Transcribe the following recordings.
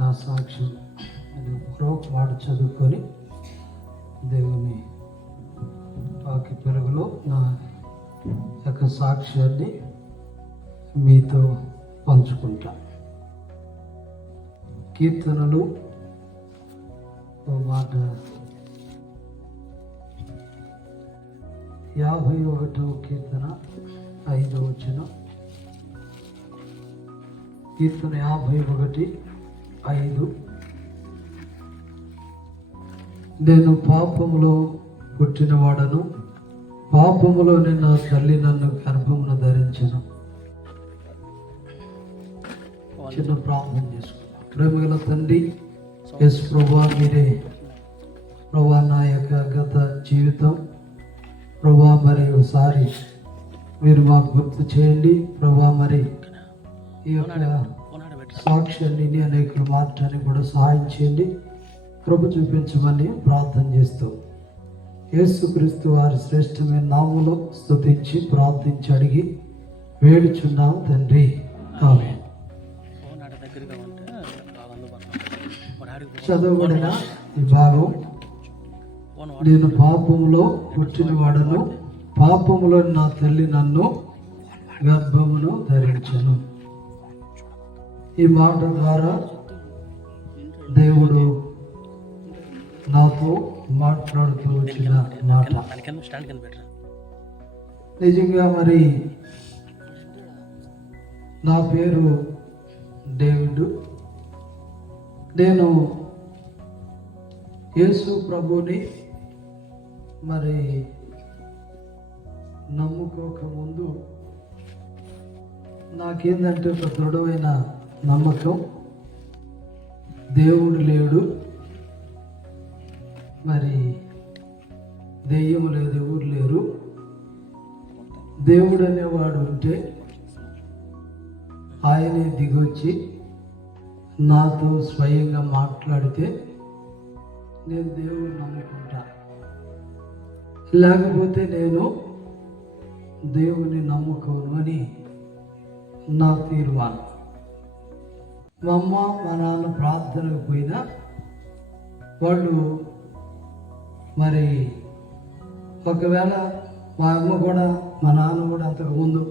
నా సాక్ష్యం మరొక మాట చదువుకొని దేవుని వాక్య పెరుగులో నా యొక్క సాక్ష్యాన్ని మీతో పంచుకుంటా. కీర్తనలు ఓ మాట 51వ కీర్తన 5వ వచనం. కీర్తన 51:5. నేను పాపములో పుట్టినవాడను, పాపములోనే నా తల్లి నన్ను గర్భమును ధరించను. చిన్న ప్రార్థన చేసుకున్నాం. ప్రేమగల తండ్రి యేసు ప్రభువా, మీరే ప్రభువా నా యొక్క గత జీవితం ప్రభువా మరి ఒకసారి మీరు మాకు గుర్తు చేయండి ప్రభువా. మరి ఈ యొక్క సాక్ష్యాన్ని అనేకులు మార్చడానికి కూడా సహాయం చేయండి, కృప చూపించమని ప్రార్థన చేస్తూ యేసుక్రీస్తు వారి శ్రేష్టమైన నామములో స్తుతించి ప్రార్థించి అడిగి వేడుచున్నాం తండ్రి, ఆమేన్. చదవబడిన ఈ భాగం, నేను పాపములో పుట్టినవాడను, పాపములో నా తల్లి నన్ను గర్భమును ధరించను. ఈ మాట ద్వారా దేవుడు నాతో మాట్లాడుతూ వచ్చిన మాట. నిజంగా మరి నా పేరు డేవిడ్. నేను యేసు ప్రభుని మరి నమ్ముకోక ముందు నాకేందంటే ఒక దృఢమైన నమ్మకం, దేవుడు లేడు, మరి దెయ్యం లేదు, ఎవరు లేరు. దేవుడు అనేవాడు ఉంటే ఆయనే దిగొచ్చి నాతో స్వయంగా మాట్లాడితే నేను దేవుడిని నమ్ముకుంటా, లేకపోతే నేను దేవుని నమ్ముకోను అని నా తీర్మానం. మా అమ్మ మా నాన్న ప్రార్థనకు పోయినా వాళ్ళు మరి ఒకవేళ మా అమ్మ కూడా మా నాన్న కూడా అంతకుముందు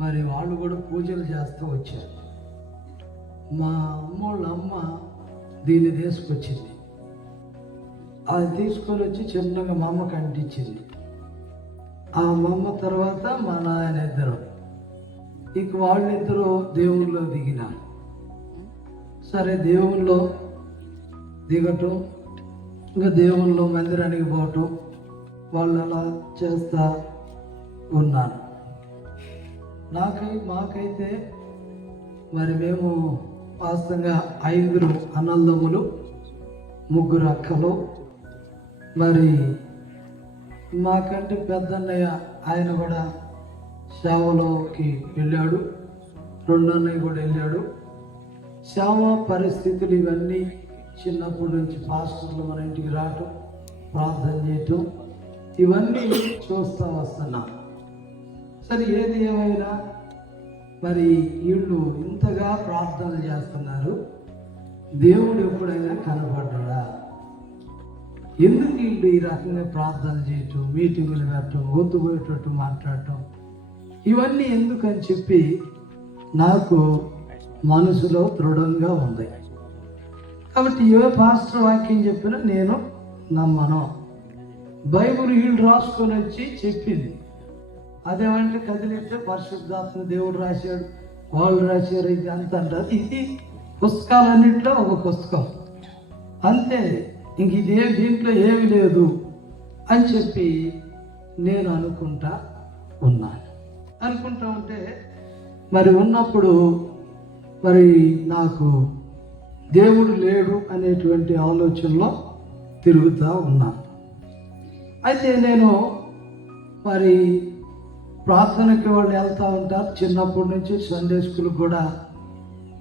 మరి వాళ్ళు కూడా పూజలు చేస్తూ వచ్చారు. మా వాళ్ళ అమ్మ దీన్ని తీసుకొచ్చింది, అది తీసుకొని వచ్చి చిన్నగా మా అమ్మకి అంటించింది. ఆ మా అమ్మ తర్వాత మా నాయన ఇద్దరు, ఇక వాళ్ళిద్దరూ దేవుళ్ళలో దిగినారు. సరే దేవుళ్ళలో దిగటం, ఇంకా దేవుళ్ళలో మందిరానికి పోవటం, వాళ్ళు అలా చేస్తా ఉన్నాను. మాకైతే మరి మేము వాస్తవంగా 5 అన్నదమ్ములు, 3 అక్కలు. మరి మాకంటే పెద్దన్నయ్య ఆయన కూడా సేవలోకి వెళ్ళాడు, 2 అన్నయ్య కూడా వెళ్ళాడు. సేవ పరిస్థితులు ఇవన్నీ చిన్నప్పటి నుంచి పాస్టర్లు మన ఇంటికి రావటం, ప్రార్థన చేయటం, ఇవన్నీ చూస్తూ వస్తున్నా. సరే ఏది ఏమైనా మరి వీళ్ళు ఇంతగా ప్రార్థనలు చేస్తున్నారు, దేవుడు ఎప్పుడైనా కనపడ్డా? ఎందుకు వీళ్ళు ఈ రకంగా ప్రార్థనలు చేయటం, మీటింగులు పెట్టడం, గొంతుపోయేటట్టు మాట్లాడటం, ఇవన్నీ ఎందుకని చెప్పి నాకు మనసులో దృఢంగా ఉంది. కాబట్టి ఏ పాస్టర్ వాక్యం చెప్పినా నేను నమ్మను. బైబిల్ వీళ్ళు రాసుకొని వచ్చి చెప్పింది, అదేమంటే కదిలిస్తే పరిశుద్ధాత్మ దేవుడు రాశాడు, వాళ్ళు రాశారు, ఇది అంత అంటారు. ఇది పుస్తకాలన్నింటిలో ఒక పుస్తకం అంతే, ఇంక దీంట్లో ఏమి లేదు అని చెప్పి నేను అనుకుంటా ఉంటే మరి ఉన్నప్పుడు మరి నాకు దేవుడు లేడు అనేటువంటి ఆలోచనలో తిరుగుతూ ఉన్నాను. అయితే నేను మరి ప్రార్థనకి వాళ్ళు వెళ్తూ ఉంటారు, చిన్నప్పటి నుంచి సండే స్కూల్ కూడా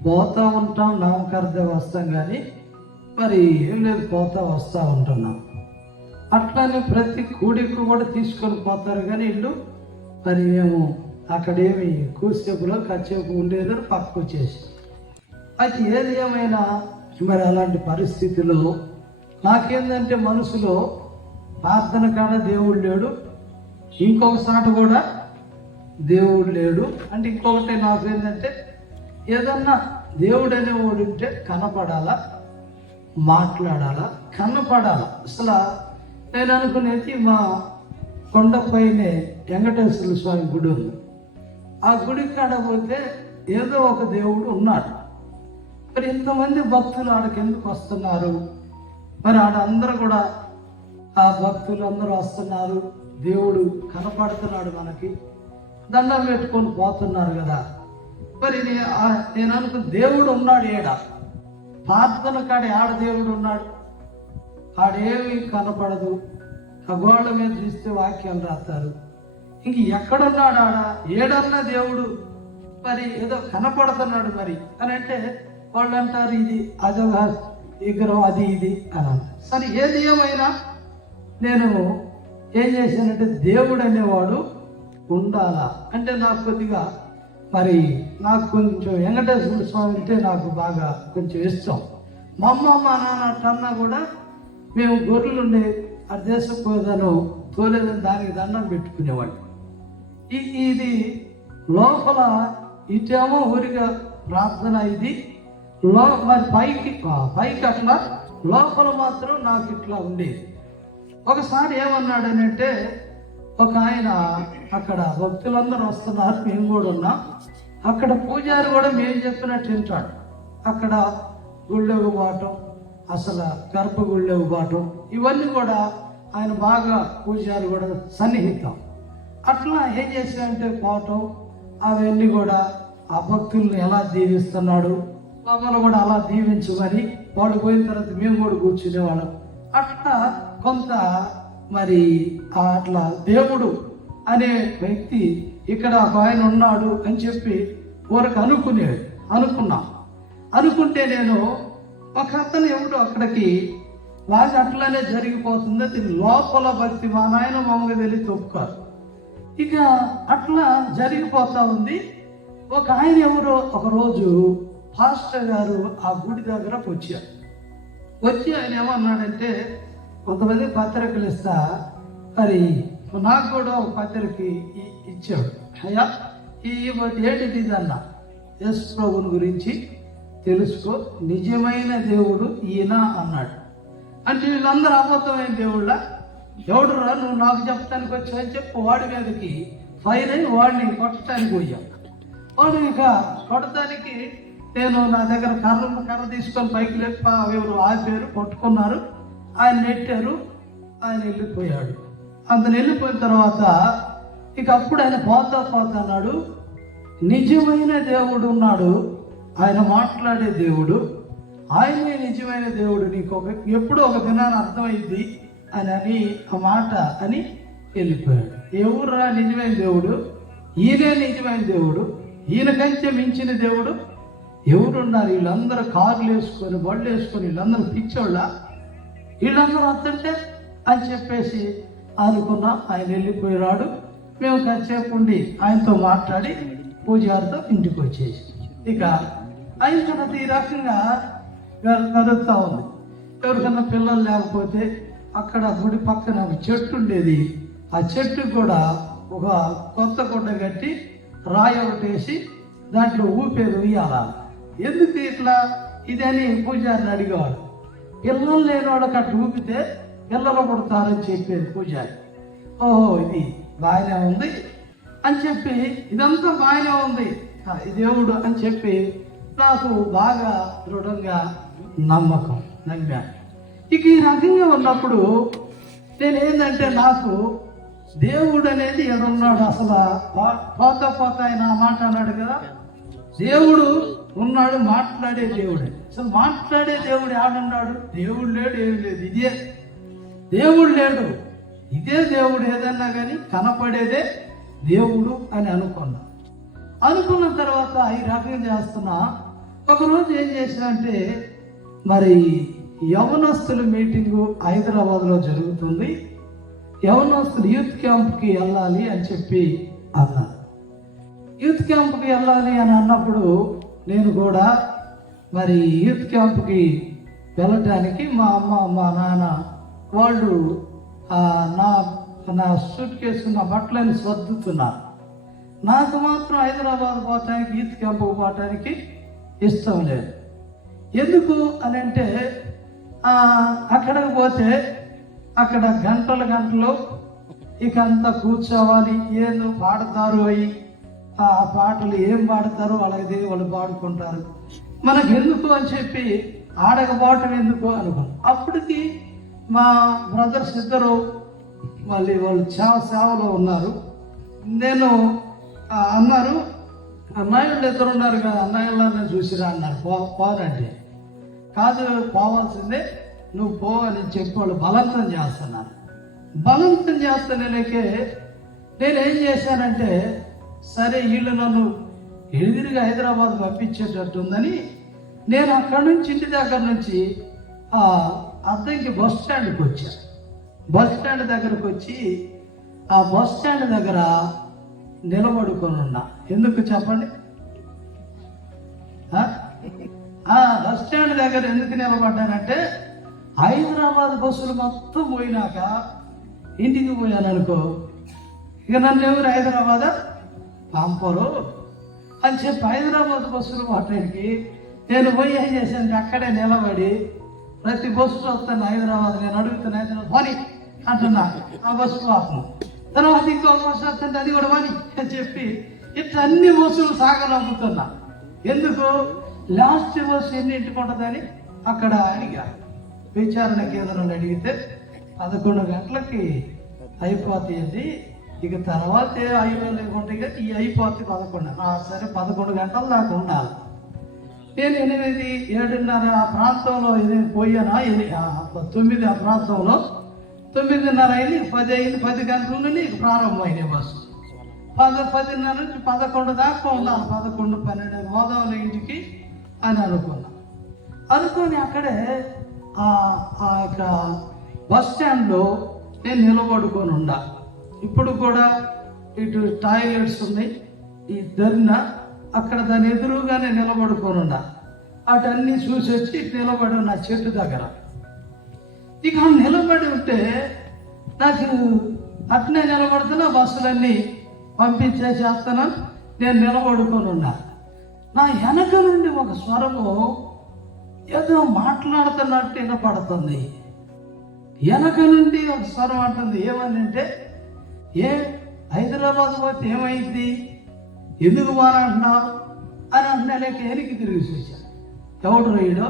పోతూ ఉంటాం, నామకార్థం వస్తాం, కానీ మరి ఏం లేదు పోతా వస్తూ ఉంటున్నాం. అట్లానే ప్రతి కూడికి కూడా తీసుకొని పోతారు, కానీ వీళ్ళు మరి మేము అక్కడేమి ఎక్కువసేపులో కాసేపు ఉండేదని పక్కకు వచ్చేసి అది ఏది ఏమైనా మరి అలాంటి పరిస్థితిలో నాకేందంటే మనసులో ప్రార్థన కాడ దేవుడు లేడు, ఇంకొకసారి కూడా దేవుడు లేడు అంటే ఇంకొకటి నాకు ఏంటంటే ఏదన్నా దేవుడు అనేవాడు ఉంటే కనపడాలా, మాట్లాడాలా, కనపడాలా. అసలు నేను అనుకునేది మా కొండపైనే వెంకటేశ్వర స్వామి గుడి ఉంది. ఆ గుడి కాడ పోతే ఏదో ఒక దేవుడు ఉన్నాడు. మరి ఇంతమంది భక్తులు ఆడకి ఎందుకు వస్తున్నారు? మరి ఆడందరూ కూడా ఆ భక్తులు అందరూ వస్తున్నారు, దేవుడు కనపడుతున్నాడు, మనకి దండం పెట్టుకొని పోతున్నారు కదా. మరి నేను అనుకున్న దేవుడు ఉన్నాడు ఏడ, ప్రార్థన కాడ ఆడ దేవుడు ఉన్నాడు, ఆడేమి కనపడదు. ఆ గోడ మీద చూస్తే వాక్యాలు రాస్తారు. ఇంక ఎక్కడున్నాడు ఆడ, ఏడన్నా దేవుడు మరి ఏదో కనపడుతున్నాడు మరి అని అంటే వాళ్ళు అంటారు ఇది అదొక విగ్రహం, అది ఇది అని అంటారు. సరే ఏది ఏమైనా నేను ఏం చేశానంటే దేవుడు అనేవాడు ఉండాలా అంటే నాకు కొద్దిగా మరి నాకు కొంచెం వెంకటేశ్వర స్వామి అంటే నాకు బాగా కొంచెం ఇష్టం. మా అమ్మ మా నాన్న కన్నా కూడా మేము గొర్రెలు ఉండే ఆ దేశపోయేదాను తోలేదని దానికి దండం పెట్టుకునేవాడిని. ఇది లోపల ఇటేమో ఊరిగా ప్రార్థన, ఇది మరి పైకి అట్లా, లోపల మాత్రం నాకు ఇట్లా ఉండేది. ఒకసారి ఏమన్నాడని అంటే ఒక ఆయన అక్కడ భక్తులందరూ వస్తున్నారు, మేము కూడా ఉన్నాం. అక్కడ పూజారి కూడా మేము చెప్పినట్టు వింటాడు. అక్కడ గుళ్ళెవు బాటం, అసలు గర్భగుళ్ళెవు బాటం, ఇవన్నీ కూడా ఆయన బాగా పూజారి కూడా సన్నిహితం. అట్లా ఏం చేశాడంటే పోవటం అవన్నీ కూడా ఆ భక్తుల్ని ఎలా దీవిస్తున్నాడు, మమ్మల్ని కూడా అలా దీవించమని వాళ్ళు పోయిన తర్వాత మేము కూడా కూర్చునేవాళ్ళం. అట్లా కొంత మరి అట్లా దేవుడు అనే వ్యక్తి ఇక్కడ ఒక ఆయన ఉన్నాడు అని చెప్పి ఊరకు అనుకుంటే నేను ఒక అతను ఎవడు అక్కడికి వాళ్ళు అట్లానే జరిగిపోతుంది, అది లోపల భక్తి మా నాయన మమ్మల్ని వెళ్ళి తొప్పుకారు. ఇక అట్లా జరిగిపోతా ఉంది. ఒక ఆయన ఎవరో ఒకరోజు పాస్టర్ గారు ఆ గుడి దగ్గరకు వచ్చి ఆయన ఏమన్నాడంటే కొంతమంది పత్రికలు ఇస్తా మరి నాకు కూడా ఒక పత్రిక ఇచ్చాడు. అయ్యా ఏంటిది అన్న, యేసు ప్రభుని గురించి తెలుసుకో, నిజమైన దేవుడు ఈయన అన్నాడు. అంటే వీళ్ళందరూ అబద్ధమైన దేవుళ్ళ, ఎవడురా నువ్వు నాకు చెప్పడానికి వచ్చావని చెప్పి వాడి మీదకి ఫైర్ అయి వాడిని కొట్టడానికి పోయాం. వాడు ఇక కొట్టడానికి నేను నా దగ్గర కర్ర తీసుకొని పైకి లేప ఎవరు ఆపారు, కొట్టుకున్నారు, ఆయన నెట్టారు, ఆయన వెళ్ళిపోయాడు. అంతను వెళ్ళిపోయిన తర్వాత ఇక అప్పుడు ఆయన పోతా అన్నాడు, నిజమైన దేవుడు ఉన్నాడు, ఆయన మాట్లాడే దేవుడు, ఆయనే నిజమైన దేవుడు, నీకు ఎప్పుడో ఒక దినాన్ని అర్థమైంది అని ఆ మాట అని వెళ్ళిపోయాడు. ఎవరురా నిజమైన దేవుడు? ఈయనే నిజమైన దేవుడు, ఈయన కంటే మించిన దేవుడు ఎవరున్నారు? వీళ్ళందరూ కార్లు వేసుకొని బళ్ళు వేసుకొని వీళ్ళందరూ పిచ్చోళ్ళ, వీళ్ళందరూ వస్తుంటే అని చెప్పేసి అనుకున్నాం. ఆయన వెళ్ళిపోయాడు. మేము కాసేపు ఉండి ఆయనతో మాట్లాడి పూజారితో ఇంటికి వచ్చేసి ఇక అయిన తర్వాత ఈ రకంగా జరుగుతూ ఉంది. ఎవరికన్నా పిల్లలు లేకపోతే అక్కడ గుడి పక్కన ఒక చెట్టు ఉండేది, ఆ చెట్టుకు కూడా ఒక కొత్త గుడ్డ కట్టి రాయి ఒకటి వేసి దాంట్లో ఊపేది ఉయ్యాల. ఎందుకు ఇట్లా ఇదని పూజారిని అడిగేవాడు. పిల్లలు లేని వాళ్ళకి అట్లా ఊపితే పిల్లలు పుడతారని చెప్పేది పూజారి. ఓహో ఇది బాగానే ఉంది అని చెప్పి, ఇదంతా బాగానే ఉంది ఈ దేవుడు అని చెప్పి నాకు బాగా దృఢంగా నమ్మాను. ఇక ఈ రకంగా ఉన్నప్పుడు నేనేంటంటే నాకు దేవుడు అనేది ఎక్కడున్నాడు? అసలు పోతా ఆయన ఆ మాట అన్నాడు కదా, దేవుడు ఉన్నాడు, మాట్లాడే దేవుడు. అసలు మాట్లాడే దేవుడు ఆడున్నాడు? దేవుడు లేడు, ఏమి లేదు, ఇదే దేవుడు లేడు, ఇదే దేవుడు. ఏదన్నా కానీ కనపడేదే దేవుడు అని అనుకున్న తర్వాత ఈ రకంగా చేస్తున్నా. ఒకరోజు ఏం చేసినంటే మరి యవనస్తుల మీటింగు హైదరాబాద్లో జరుగుతుంది, యవనస్తులు యూత్ క్యాంప్కి వెళ్ళాలి అని చెప్పి అన్నారు. యూత్ క్యాంప్కి వెళ్ళాలి అని అన్నప్పుడు నేను కూడా మరి యూత్ క్యాంప్కి వెళ్ళటానికి మా అమ్మ మా నాన్న వాళ్ళు నా నా సూట్ కేసు నా బట్టలని సర్దుతున్నారు. నాకు మాత్రం హైదరాబాద్ పోవటానికి యూత్ క్యాంపుకు పోవటానికి ఇష్టం లేదు. ఎందుకు అని అంటే అక్కడికి పోతే అక్కడ గంటలు ఇక అంతా కూర్చోవాలి, ఏదో పాడతారు అవి ఆ పాటలు ఏం పాడతారో వాళ్ళకి వాళ్ళు పాడుకుంటారు, మనకు ఎందుకు అని చెప్పి ఆడకపోవటం ఎందుకు అనుకున్నాం. అప్పటికి మా బ్రదర్స్ ఇద్దరు మళ్ళీ వాళ్ళు సేవలో ఉన్నారు. నేను అన్నారు, అన్నయ్యలు ఇద్దరు ఉన్నారు కదా, అన్నయ్యలను చూసిరా అన్నారు. పోనంటే కాదు, పోవాల్సిందే, నువ్వు పో అని చెప్పి వాళ్ళు బలవంతం చేస్తున్నారు. బలవంతం చేస్తానేకే నేనేం చేశానంటే, సరే వీళ్ళు నన్ను ఎదురుగా హైదరాబాద్ పంపించేటట్టుందని నేను అక్కడి నుంచి ఇంటి దగ్గర నుంచి అద్దంకి బస్ స్టాండ్కి వచ్చాను. బస్ స్టాండ్ దగ్గరకు వచ్చి ఆ బస్ స్టాండ్ దగ్గర నిలబడుకొని ఉన్నా. ఎందుకు చెప్పండి? బస్ స్టాండ్ దగ్గర ఎందుకు నిలబడ్డానంటే, హైదరాబాద్ బస్సులు మొత్తం పోయినాక ఇంటికి పోయాను అనుకో, ఇక నన్ను ఎవరు హైదరాబాద్ పంపరు అని చెప్పి హైదరాబాద్ బస్సులు పోవటానికి నేను పోయి ఏం చేశాను, అక్కడే నిలబడి ప్రతి బస్సు వస్తాను హైదరాబాద్, నేను అడుగుతాను హైదరాబాద్ పని అంటున్నా, ఆ బస్సు పాపం. తర్వాత ఇంకో బస్సు వస్తుంటే అది కూడా పని అని చెప్పి ఇట్లా అన్ని బస్సులు సాగనమ్ముతున్నా. ఎందుకు? లాస్ట్ బస్సు ఎన్నింటికి ఉంటుందని అక్కడ అడిగా. విచారణ కేంద్రంలో అడిగితే 11 గంటలకి అయిపోతాయండి, ఇక తర్వాత లేకుంటే ఈ అయిపోతే 11. సరే 11 గంటల దాకా ఉండాలి. నేను 8, 7:30 ఆ ప్రాంతంలో పోయానా, 9 ఆ ప్రాంతంలో 9:30 అయింది, 10 అయింది. 10 గంటల నుండి ప్రారంభమైంది బస్సు. 10:30 నుంచి 11 దాకా ఉండాలి. 11, 12 గోదావరి ఇంటికి అని అనుకొని అక్కడే ఆ యొక్క బస్ స్టాండ్లో నేను నిలబడుకొని ఉండా. ఇప్పుడు కూడా ఇటు టాయిలెట్స్ ఉన్నాయి, ఈ ధర్నా అక్కడ దాని ఎదురుగానే నిలబడుకొని ఉండా. అటన్నీ చూసి వచ్చి ఇటు నిలబడి నా చెట్టు దగ్గర. ఇక నిలబడి ఉంటే నాకు అట్నే నిలబడుతున్నా, బస్సులన్నీ పంపించేసేస్తాను, నేను నిలబడుకొని ఉన్నా. నా వెనక నుండి ఒక స్వరము ఏదో మాట్లాడుతున్నట్టు వినపడుతుంది. వెనక నుండి ఒక స్వరం అంటుంది, ఏమని అంటే, హైదరాబాద్ పోతే ఏమైంది, ఎందుకు బానంటున్నావు అని అంటున్నాక వెనక్కి తిరిగి చూశాను. ఎవడు రైడో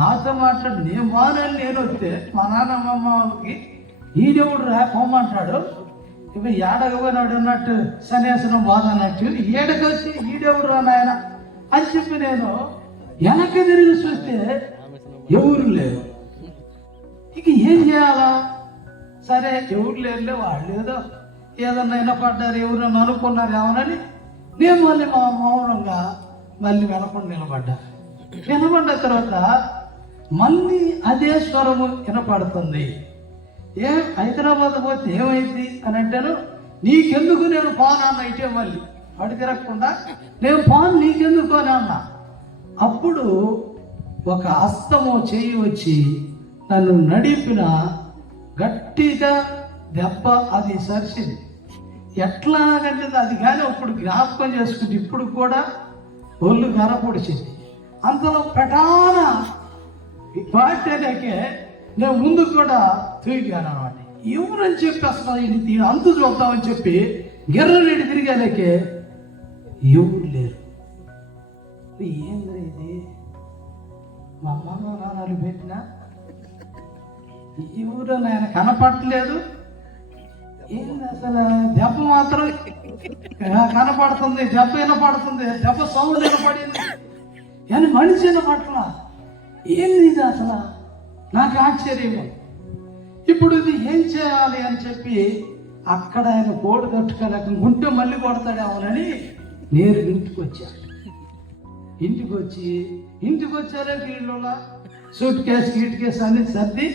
నాతో మాట్లాడు, నేను బానని నేను వస్తే మా నాన్నమ్మకి ఈడెవడు పోమంటాడు, ఇక ఏడకపోయినాడు అన్నట్టు సన్యాసనం బాధ అన్నట్టు ఏడకొచ్చి ఈడెవడు రా నాయన అని చెప్పి నేను వెనక్కి తిరిగి చూస్తే ఎవరు లేరు. ఇక ఏం చేయాలా? సరే ఎవరు లేరులే, వాళ్ళు ఏదన్నా వినపడ్డారు, ఎవరన్నా అనుకున్నారు ఏమనని నేను మళ్ళీ మా మౌనంగా మళ్ళీ వెనకుండా నిలబడ్డ తర్వాత మళ్ళీ అదే స్వరము వినపడుతుంది. హైదరాబాద్ పోతే ఏమైంది అని అంటాను, నీకెందుకు నేను పోనన్నా, ఇటే మళ్ళీ అడి తిరగకుండా నేను పోను, నీకెందుకు అని అన్నా. అప్పుడు ఒక హస్తము చేయి వచ్చి నన్ను నడిపిన గట్టిగా దెబ్బ అది సరిచింది. ఎట్లాగంటే అది కానీ అప్పుడు జ్ఞాపకం చేసుకుంటే ఇప్పుడు కూడా ఒళ్ళు గరపొడిచింది. అంతలో పెటాన పాటేకే నేను ముందుకు కూడా తిరిగాను అనమాట. ఎవరని చెప్పి అసలు ఇది అంతు చూద్దామని చెప్పి గిర్రనేటి తిరిగాలేకే ఎవరు లేరు. ఏంద్ర ఇది, మా అమ్మ నాన్నలు పెట్టినా ఎవరు ఆయన కనపడలేదు. ఏంది అసలు దెబ్బ మాత్రం కనపడుతుంది, దెబ్బ వినపడుతుంది, దెబ్బ సౌండ్ వినపడింది కానీ మనిషి వినపట్ల. ఏంది ఇది అసలు? నాకు ఆశ్చర్యం. ఇప్పుడు ఇది ఏం చేయాలి అని చెప్పి అక్కడ ఆయన కోడి కట్టుకోలేక ఉంటే మళ్ళీ కొడతాడేమోనని నేను ఇంటికి వచ్చారే వీళ్ళ సూట్ కేసు అన్ని సర్ది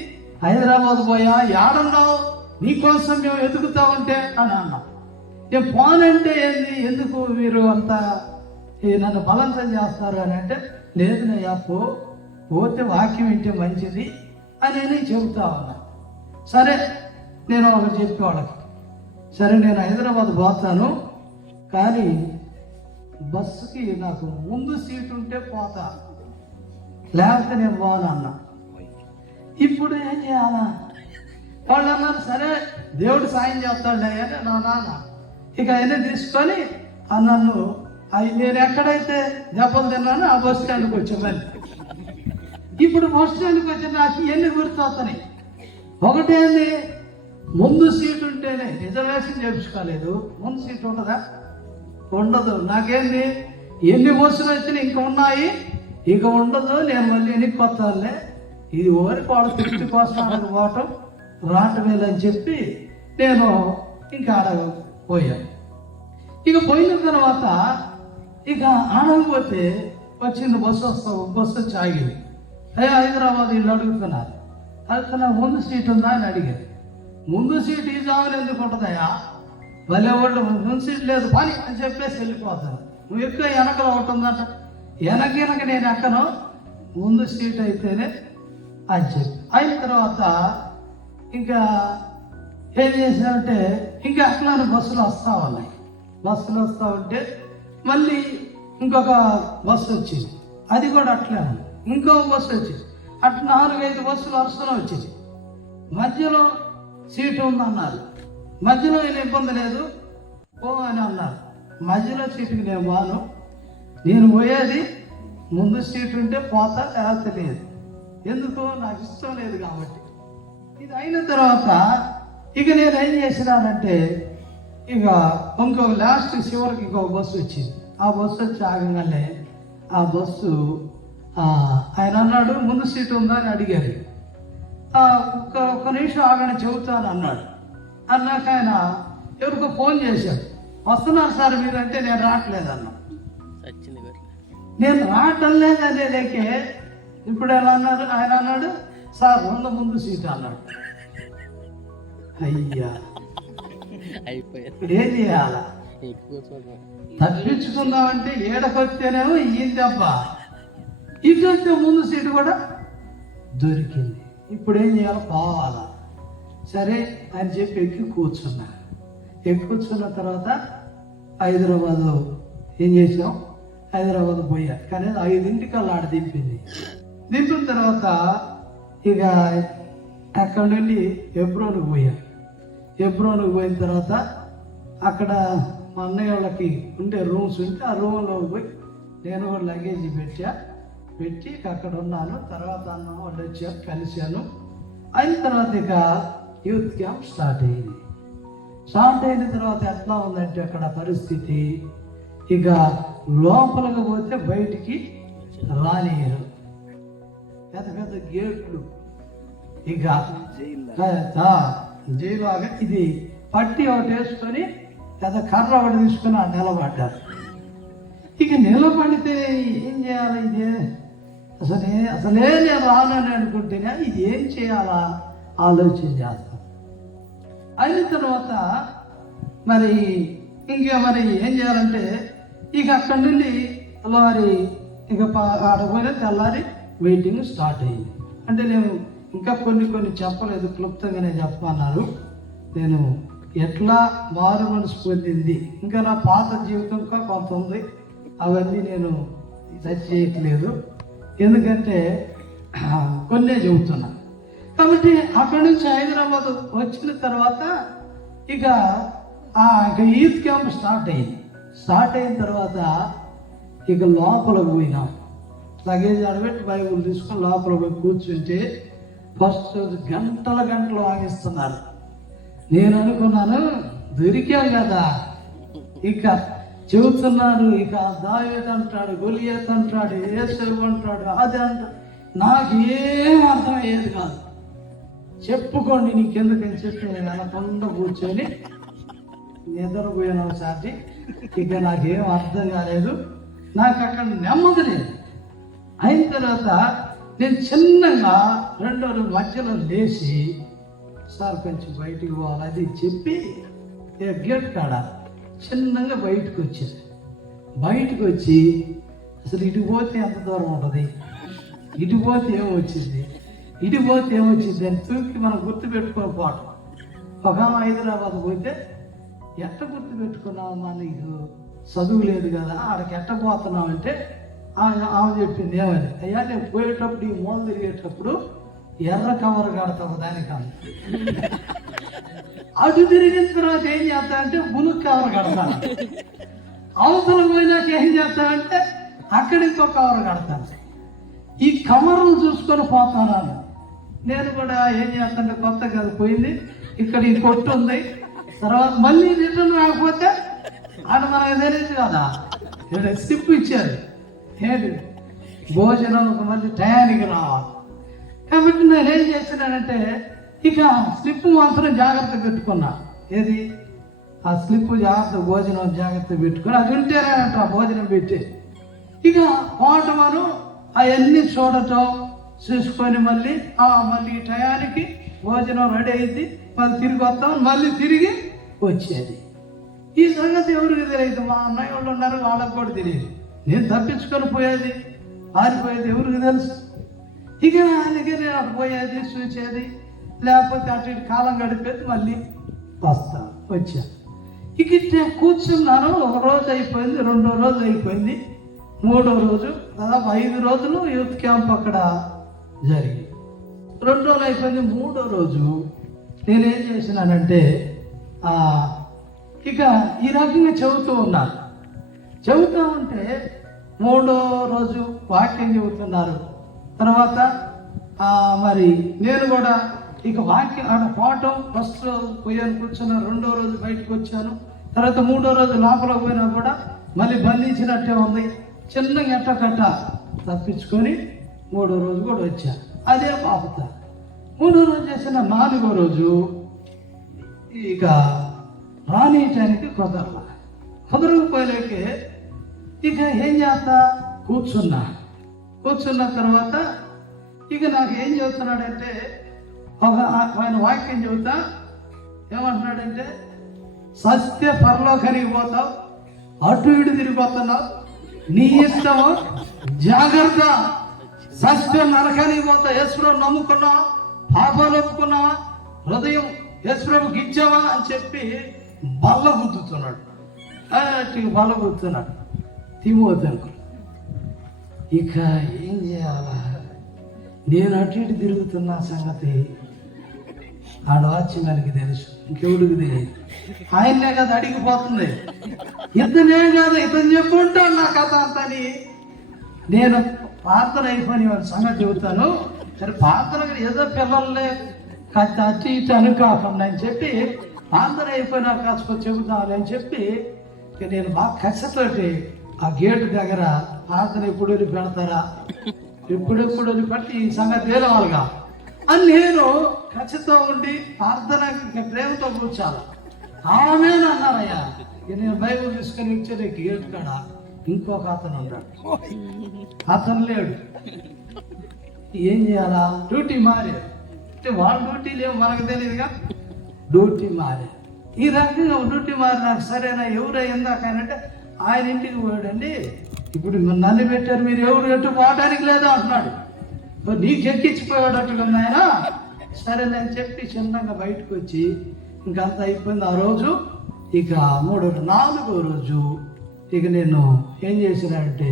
హైదరాబాద్ పోయా, ఏడున్నావు, నీకోసం మేము ఎదుగుతామంటే అని అన్నా. నేను పోనంటే ఏంది, ఎందుకు మీరు అంత నన్ను బలవంతం చేస్తారు అని అంటే, లేదునయ్యా పోతే వాక్యం వింటే మంచిది అని నేను చెబుతా ఉన్నా. సరే నేను ఒకటి చెప్పి వాళ్ళకి, సరే నేను హైదరాబాద్ పోతాను, కానీ బస్సుకి నాకు ముందు సీటు ఉంటే పోతా, లేకపోతే నేను పోను అన్నా. ఇప్పుడు ఏం చేయాలా? వాళ్ళు అన్నారు, సరే దేవుడు సాయం చేస్తాడు అని నా నాన్న ఇక అయినా తీసుకొని నన్ను నేను ఎక్కడైతే దెబ్బలు తిన్నానో ఆ బస్ స్టాండ్కి వచ్చామని. ఇప్పుడు బస్ స్టాండ్కి వచ్చి నాకు ఎన్ని గుర్తొస్తున్నాయి. ఒకటేంది, ముందు సీటు ఉంటేనే రిజర్వేషన్ చేయించుకోలేదు, ముందు సీటు ఉండదా? ఉండదు. నాకేంది, ఎన్ని బస్సులు వచ్చినా ఇంకా ఉన్నాయి, ఇక ఉండదు, నేను మళ్ళీ ఎన్నికి వస్తానులే, ఇది ఓరికి వాళ్ళ తిరిగి కోసం పోవటం రావటమేలని చెప్పి నేను ఇంకా ఆడ పోయాను. ఇక పోయిన తర్వాత ఇక ఆడకపోతే వచ్చింది బస్సు వచ్చి ఆగింది. హైదరాబాద్ వీళ్ళు అడుగుతున్నారు, అడుగుతున్నా ముందు సీట్ ఉందా అని అడిగారు. ముందు సీట్ ఈ జాములు ఎందుకు ఉంటుందయా, భలే వాళ్ళు ముందు సీట్ లేదు పని అని చెప్పేసి వెళ్ళిపోతాను. నువ్వు ఎక్కువ వెనకలో ఒకటి ఉందంట, వెనక నేను ఎక్కను, ముందు సీట్ అయితేనే అని చెప్పి అయిన తర్వాత ఇంకా ఏం చేశానంటే ఇంకా అట్లా బస్సులు వస్తూ ఉన్నాయి. బస్సులు వస్తూ ఉంటే మళ్ళీ ఇంకొక బస్సు వచ్చింది, అది కూడా అట్లే ఉంది. ఇంకో బస్సు వచ్చింది, అట్లా 4-5 బస్సులు వరుసలో వచ్చింది. మధ్యలో సీటు ఉందన్నారు, మధ్యలో ఏం ఇబ్బంది లేదు పో అని అన్నారు. మధ్యలో సీటుకి నేను పోను, నేను పోయేది ముందు సీటు ఉంటే పోతా, లేకపోతే లేదు. ఎందుకు, నాకు ఇష్టం లేదు కాబట్టి. ఇది అయిన తర్వాత ఇక నేను ఏం చేసినానంటే ఇక ఇంకొక లాస్ట్ చివరికి ఇంకొక బస్సు వచ్చింది. ఆ బస్సు వచ్చి ఆగగానే ఆ బస్సు ఆయన అన్నాడు, ముందు సీటు ఉందా అని అడిగారు. ఒక్క నిమిషం ఆగని చెబుతాను అన్నాడు. అన్నాక ఆయన ఎవరికో ఫోన్ చేశాడు, వస్తున్నారు సార్ మీరంటే నేను రావట్లేదు అన్నా. నేను రావటం లేదనే లేకే ఇప్పుడు ఎలా అన్నారు, ఆయన అన్నాడు సార్ ముందు సీటు అన్నాడు. అయ్యా ఏం చేయాలా, తప్పించుకుందామంటే ఏడకొస్తేనేమో ఈ దెబ్బ, ఇకొస్తే ముందు సీటు కూడా దొరికింది. ఇప్పుడు ఏం చేయాలి, పోవాలా. సరే అని చెప్పి ఎక్కి కూర్చున్నా. కూర్చున్న తర్వాత హైదరాబాద్ ఏం చేసాం, హైదరాబాద్ పోయా. కానీ 5 ఆడ దింపింది. దింపిన తర్వాత ఇక అక్కడ నుండి హెబ్రోన్కి పోయా. హెబ్రోన్కి పోయిన తర్వాత అక్కడ మా అన్నయ్య వాళ్ళకి ఉండే రూమ్స్ ఉంటే ఆ రూమ్లో పోయి నేను కూడా లగేజ్ పెట్టి అక్కడ ఉన్నాను. తర్వాత అన్న వాళ్ళు వచ్చారు, కలిశాను. అయిన తర్వాత ఇక యూత్ క్యాంప్ స్టార్ట్ అయింది. స్టార్ట్ అయిన తర్వాత ఎట్లా ఉందంటే అక్కడ పరిస్థితి, ఇక లోపలికి పోతే బయటికి రానియరు, పెద్ద గేట్లు. ఇక జైలుగా ఇది పట్టి ఒకటి వేసుకొని పెద్ద కర్ర ఒకటి తీసుకొని నిలబడ్డారు. ఇక నిలబడితే ఏం చేయాలి, ఇదే అసలే నేను రానని అనుకుంటేనే ఇది ఏం చేయాలా ఆలోచన చేస్తాను. అయిన తర్వాత మరి ఏం చేయాలంటే ఇక అక్కడి నుండి మరి ఇక ఆడపోయిన తెల్లారి వెయిటింగ్ స్టార్ట్ అయ్యింది. అంటే నేను ఇంకా కొన్ని చెప్పలేదు, క్లుప్తంగానే చెప్పమన్నారు. నేను ఎట్లా మారు మనసు పొందింది, ఇంకా నా పాత జీవితం ఇంకా కొంత ఉంది, అవన్నీ నేను టచ్ చేయట్లేదు, ఎందుకంటే కొన్నే చెబుతున్నా. కాబట్టి అక్కడి నుంచి హైదరాబాద్ వచ్చిన తర్వాత ఇక యూత్ క్యాంప్ స్టార్ట్ అయింది. స్టార్ట్ అయిన తర్వాత ఇక లోపలికి పోయినాం. లగేజ్ ఆడబెట్టి బైబుల్ తీసుకొని లోపల పోయి కూర్చుంటే ఫస్ట్ గంటలు ఆగిస్తున్నారు. నేను అనుకున్నాను దొరికాం కదా, ఇక చెబుతున్నారు, ఇక దావీదు అంటాడు, గొలియాతు అంటాడు, యేసు అంటాడు, అది అంటాడు. నాకేం అర్థమయ్యేది కాదు. చెప్పుకోండి నీకెందుకని చెప్పి నేను అనకుండా కూర్చొని నిద్రపోయాను ఒకసారి. ఇక నాకేం అర్థం కాలేదు, నాకు అక్కడ నెమ్మది లేదు. అయిన తర్వాత నేను చిన్నగా 2 రోజుల మధ్యలో లేచి సార్ కొంచెం బయటికి పోవాలి అది చెప్పి గేట్ కాడ చిన్నగా బయటకు వచ్చి అసలు ఇటు పోతే ఎంత దూరం ఉంటుంది, ఇటు పోతే ఏమొచ్చింది, ఇటు పోతే ఏమొచ్చింది అని తూకి మనం గుర్తుపెట్టుకొని పోవటం. ఒక హైదరాబాద్ పోతే ఎట్ట గుర్తుపెట్టుకున్నావమ్మా, నీకు చదువు లేదు కదా, ఆడకి ఎట్ట పోతున్నావంటే ఆమె చెప్పింది ఏమని, అయ్యా నేను పోయేటప్పుడు ఈ మూల తిరిగేటప్పుడు ఎర్ర కవర్ కడతావు దానికన్నా, అటు తిరిగిన తర్వాత ఏం చేస్తా అంటే బులుగు కవర్ కడతాను, అవతల పోయినాక ఏం చేస్తానంటే అక్కడ ఇంకో కవర్ కడతాను. ఈ కవర్లు చూసుకొని పోతాను. నేను కూడా ఏం చేస్తానంటే కొత్త కదా పోయింది, ఇక్కడ ఈ కొట్టు ఉంది, తర్వాత మళ్ళీ రిటర్న్ రాకపోతే అని మనకు తెలియదు కదా, ఇక్కడ స్లిప్ ఇచ్చారు ఏంటి భోజనం మళ్ళీ టయానికి రావాలి. కాబట్టి నేను ఏం చేసినానంటే ఇక స్లిప్ మాత్రం జాగ్రత్త పెట్టుకున్నా. ఏది ఆ స్లిప్ జాగ్రత్త, భోజనం జాగ్రత్త పెట్టుకుని అది ఉంటేనేనంట భోజనం పెట్టి ఇక పోవటమను అవన్నీ చూడటం చూసుకొని మళ్ళీ మళ్ళీ టయానికి భోజనం రెడీ అయింది, మళ్ళీ తిరిగి వస్తాం, మళ్ళీ తిరిగి వచ్చేది. ఈ సంగతి ఎవరికి తెలియదు, మా అన్నయ్య వాళ్ళు ఉన్నారు వాళ్ళకి కూడా తెలియదు. నేను తప్పించుకొని పోయేది, పారిపోయేది ఎవరికి తెలుసు. ఇక అందుకే నేను అటు పోయేది చూసేది, లేకపోతే అటు ఇటు కాలం గడిపేది, మళ్ళీ వచ్చా. ఇక ఇట్లా కూర్చున్నాను. ఒక రోజు అయిపోయింది, రెండో రోజు అయిపోయింది, మూడో రోజు, దాదాపు 5 రోజులు యూత్ క్యాంప్ అక్కడ జరిగింది. 2 రోజులు అయిపోయింది. మూడో రోజు నేనేం చేసినానంటే ఇక ఈ రకంగా చెబుతూ ఉన్నాను. చెబుతూ ఉంటే 3వ రోజు వాక్యం చెబుతున్నారు. తర్వాత మరి నేను కూడా ఇక వాక్యం ఆడ పోవటం, ఫస్ట్ రోజు పోయాను కూర్చున్నాను, 2వ రోజు బయటకు వచ్చాను. తర్వాత 3వ రోజు లోపలికి పోయినా కూడా మళ్ళీ బంధించినట్టే ఉంది. చిన్నగా ఎట్టకట్ట తప్పించుకొని 3వ రోజు కూడా వచ్చాను. అదే పాపుతా. 3వ రోజు చేసిన 4వ రోజు ఇక రానియటానికి కుదరకపోలేకే ఇక ఏం చేస్తా కూర్చున్న తర్వాత ఇక నాకు ఏం చెబుతున్నాడంటే ఆయన వాక్యం చెబుతా ఏమంటున్నాడంటే, సత్య పరలోకానికి పోతావు, అటు ఇటు తిరిగిపోతున్నావు, నీ ఇష్టము, జాగ్రత్త, సత్య నరకానికి పోతావు. యేసుప్రభు నమ్ముకున్నావా, పాపాలు ఒప్పుకున్నావా, హృదయం యేసుప్రభుకి ఇచ్చావా అని చెప్పి బల్లగుద్దుతున్నాడు. తిమోతికి ఇక ఏం చేయాలా, నేను అటు ఇటు తిరుగుతున్న సంగతి ఆడవాచ్యమానికి తెలుసు, ఇంకెవడికి తెలియదు. ఆయన్నే కదా అడిగిపోతుంది, ఇతనే కాదు ఇతను చెప్పుకుంటాను నా కథ అంతని. నేను ప్రార్థన అయిపోయి వాళ్ళ సంగతి చెబుతాను. సరే ప్రార్థన ఏదో పిల్లల్ని అటు ఇటు అనుకోకుండా అని చెప్పి ప్రార్థన అయిపోయినా కాసుకొని చెబుతాను అని చెప్పి నేను బాగా కష్టతోటి ఆ గేటు దగ్గర ప్రార్థన ఎప్పుడు వెళ్ళి పెడతారా, ఎప్పుడెప్పుడు వెళ్ళి పెట్టి ఈ సంగతి తేలవాలిగా అని నేను ఖచ్చితంగా ఉండి ప్రార్థన ప్రేమతో కూర్చోాలి. ఆమె అన్నారయ్యా. నేను బైబుల్ తీసుకొని వచ్చే గేట్ కాడ ఇంకొక అతను ఉన్నాడు, అతను లేడు. ఏం చేయాలా, డ్యూటీ మారారు. అంటే వాళ్ళ డ్యూటీ లేవు మనకు తెలియదుగా, డ్యూటీ మారారు. ఈ రకంగా డ్యూటీ మారినాక సరేనా ఎవరు ఇందాకనంటే ఆయన ఇంటికి పోయాడండి, ఇప్పుడు నన్ను పెట్టారు, మీరు ఎవరు ఎటు పోవడానికి లేదు అంటున్నాడు. నీకు ఎక్కించిపోయాడట్టుగా ఉంది ఆయన. సరే నేను చెప్పి చిన్నగా బయటకు వచ్చి ఇంకంతా అయిపోయింది ఆ రోజు. ఇక 4వ రోజు ఇక నేను ఏం చేశానంటే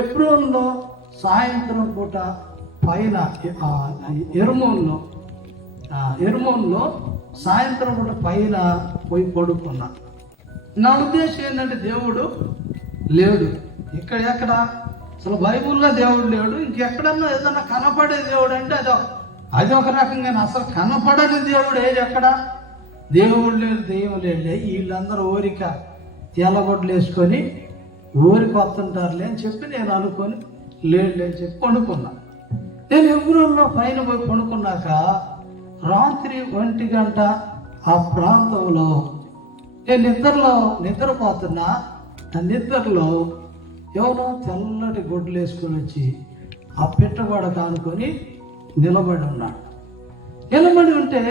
ఎప్రోన్లో సాయంత్రం పూట పైన ఎర్మోన్లో సాయంత్రం పూట పైన పోయి పడుకున్నా. నా ఉద్దేశం ఏంటంటే దేవుడు లేడు ఎక్కడ అసలు బైబుల్లో దేవుడు లేడు. ఇంకెక్కడన్నా ఏదన్నా కనపడే దేవుడు అంటే అది ఒక రకంగా అసలు కనపడని దేవుడు ఏది ఎక్కడ దేవుడు లేడు, దెయ్యం లేడు. వీళ్ళందరూ ఊరిక తెల్లగొడ్లు వేసుకొని ఊరికి వస్తుంటారులే అని చెప్పి నేను అనుకొని లేడు అని చెప్పి పండుకున్నా. నేను ఎబ్రోన్లో పైన పోయి పండుకున్నాక రాత్రి 1 గంట ఆ ప్రాంతంలో నేను నిద్రపోతున్నా. ఆ నిద్రలో ఎవరో తెల్లటి గొడ్లు వేసుకొని వచ్చి ఆ పిట్టగోడ కానుకొని నిలబడి ఉన్నాడు. నిలబడి ఉంటే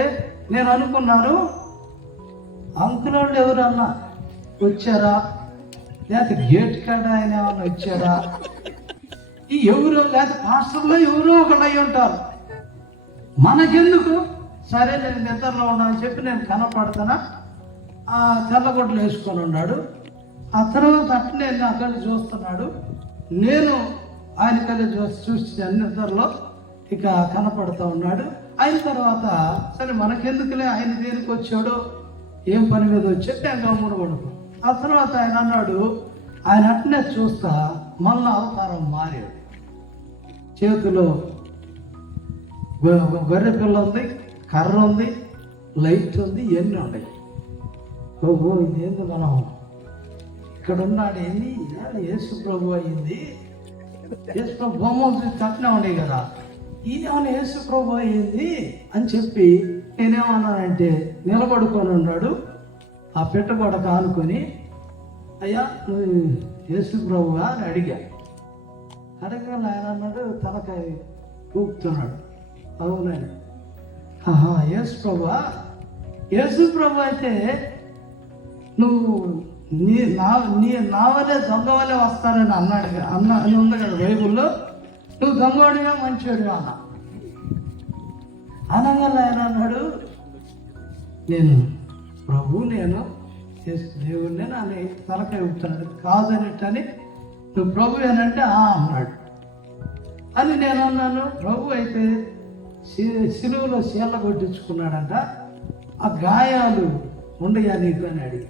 నేను అనుకున్నాను, అంకులోళ్ళు ఎవరన్నా వచ్చారా, లేకపోతే గేట్ కాడ ఆయన ఏమన్నా వచ్చాడా, ఈ ఎవరో లేకపోతే పాస్టర్లో ఎవరో ఒకళ్ళు అయి ఉంటారు. మనకెందుకు, సరే నేను నిద్రలో ఉన్నానని చెప్పి నేను కనపడతానా. ఆ తెల్లగొడ్లు వేసుకొని ఉన్నాడు. ఆ తర్వాత అట్లనే అక్కడ చూస్తున్నాడు. నేను ఆయన కళ్ళ చూసి నిద్రలో ఇక కనపడుతూ ఉన్నాడు. అయిన తర్వాత సరే మనకెందుకులే, ఆయన దేనికి వచ్చాడో, ఏం పని మీద వచ్చాడు, నేను గమ్మున పడుకో. ఆ తర్వాత ఆయన అన్నాడు, ఆయన అట్నే చూస్తా మళ్ళా అవతారం మారాడు. చేతిలో గొర్రె పిల్ల ఉంది, కర్ర ఉంది, లైట్ ఉంది, ఇవన్నీ ఉన్నాయి. ఓహో ఇదేంది, మనం ఇక్కడ ఉన్నాడు, ఏంది యేసు ప్రభు అయింది, యేసు ప్రభు బొమ్మ తట్నే ఉండే కదా, ఈయన యేసు ప్రభు అయింది అని చెప్పి నేనేమన్నానంటే, నిలబడుకొని ఉన్నాడు. ఆ పెట్టగొడ కానుకొని, అయ్యా నువ్వు యేసు ప్రభువా అని అడిగా. అడగల ఆయన అన్నాడు, తలకాయ ఊపుతున్నాడు. అవునని, ఆహా యేసు ప్రభువా, యేసు ప్రభు అయితే నువ్వు నా వల్లే దొంగ వల్లే వస్తానని అన్నాడు అని ఉంది కదా బైబుల్లో. నువ్వు దొంగవాడిగా మంచివాడిగా అన్నా. అనగానే ఆయన అన్నాడు, నేను ప్రభు, నేను దేవుడిని అని తలకాయ ఊపుతున్నాడు. కాదనిట్టని, నువ్వు ప్రభు ఏనంటే అన్నాడు. అని నేను అన్నాను, ప్రభు అయితే సిలువలో చీళ్ళ కొట్టించుకున్నాడంట, ఆ గాయాలు ఉండయా నీకు అని అడిగి.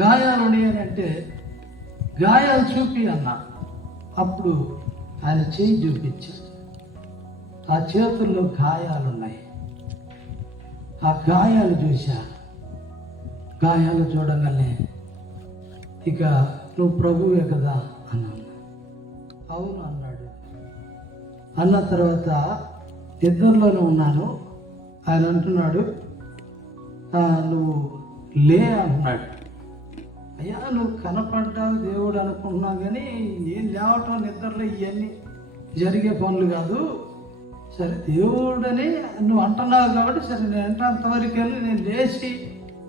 గాయాలు ఉన్నాయనంటే గాయాలు చూపి అన్నా. అప్పుడు ఆయన చేయి చూపించాడు. ఆ చేతుల్లో గాయాలున్నాయి. ఆ గాయాలు చూశాను. గాయాలు చూడగానే ఇక నువ్వు ప్రభువే కదా అన్నాను. అవును అన్నాడు. అన్న తర్వాత ఇద్దరిలోనే ఉన్నాను. ఆయన అంటున్నాడు, నువ్వు లే అంటున్నాడు. అయ్యా నువ్వు కనపడ్డావు దేవుడు అనుకుంటున్నావు, కానీ నేను లేవటం నిద్రలో ఇవన్నీ జరిగే పనులు కాదు. సరే దేవుడని నువ్వు అంటున్నావు కాబట్టి సరే నేను అంటే అంతవరకు వెళ్ళి నేను లేచి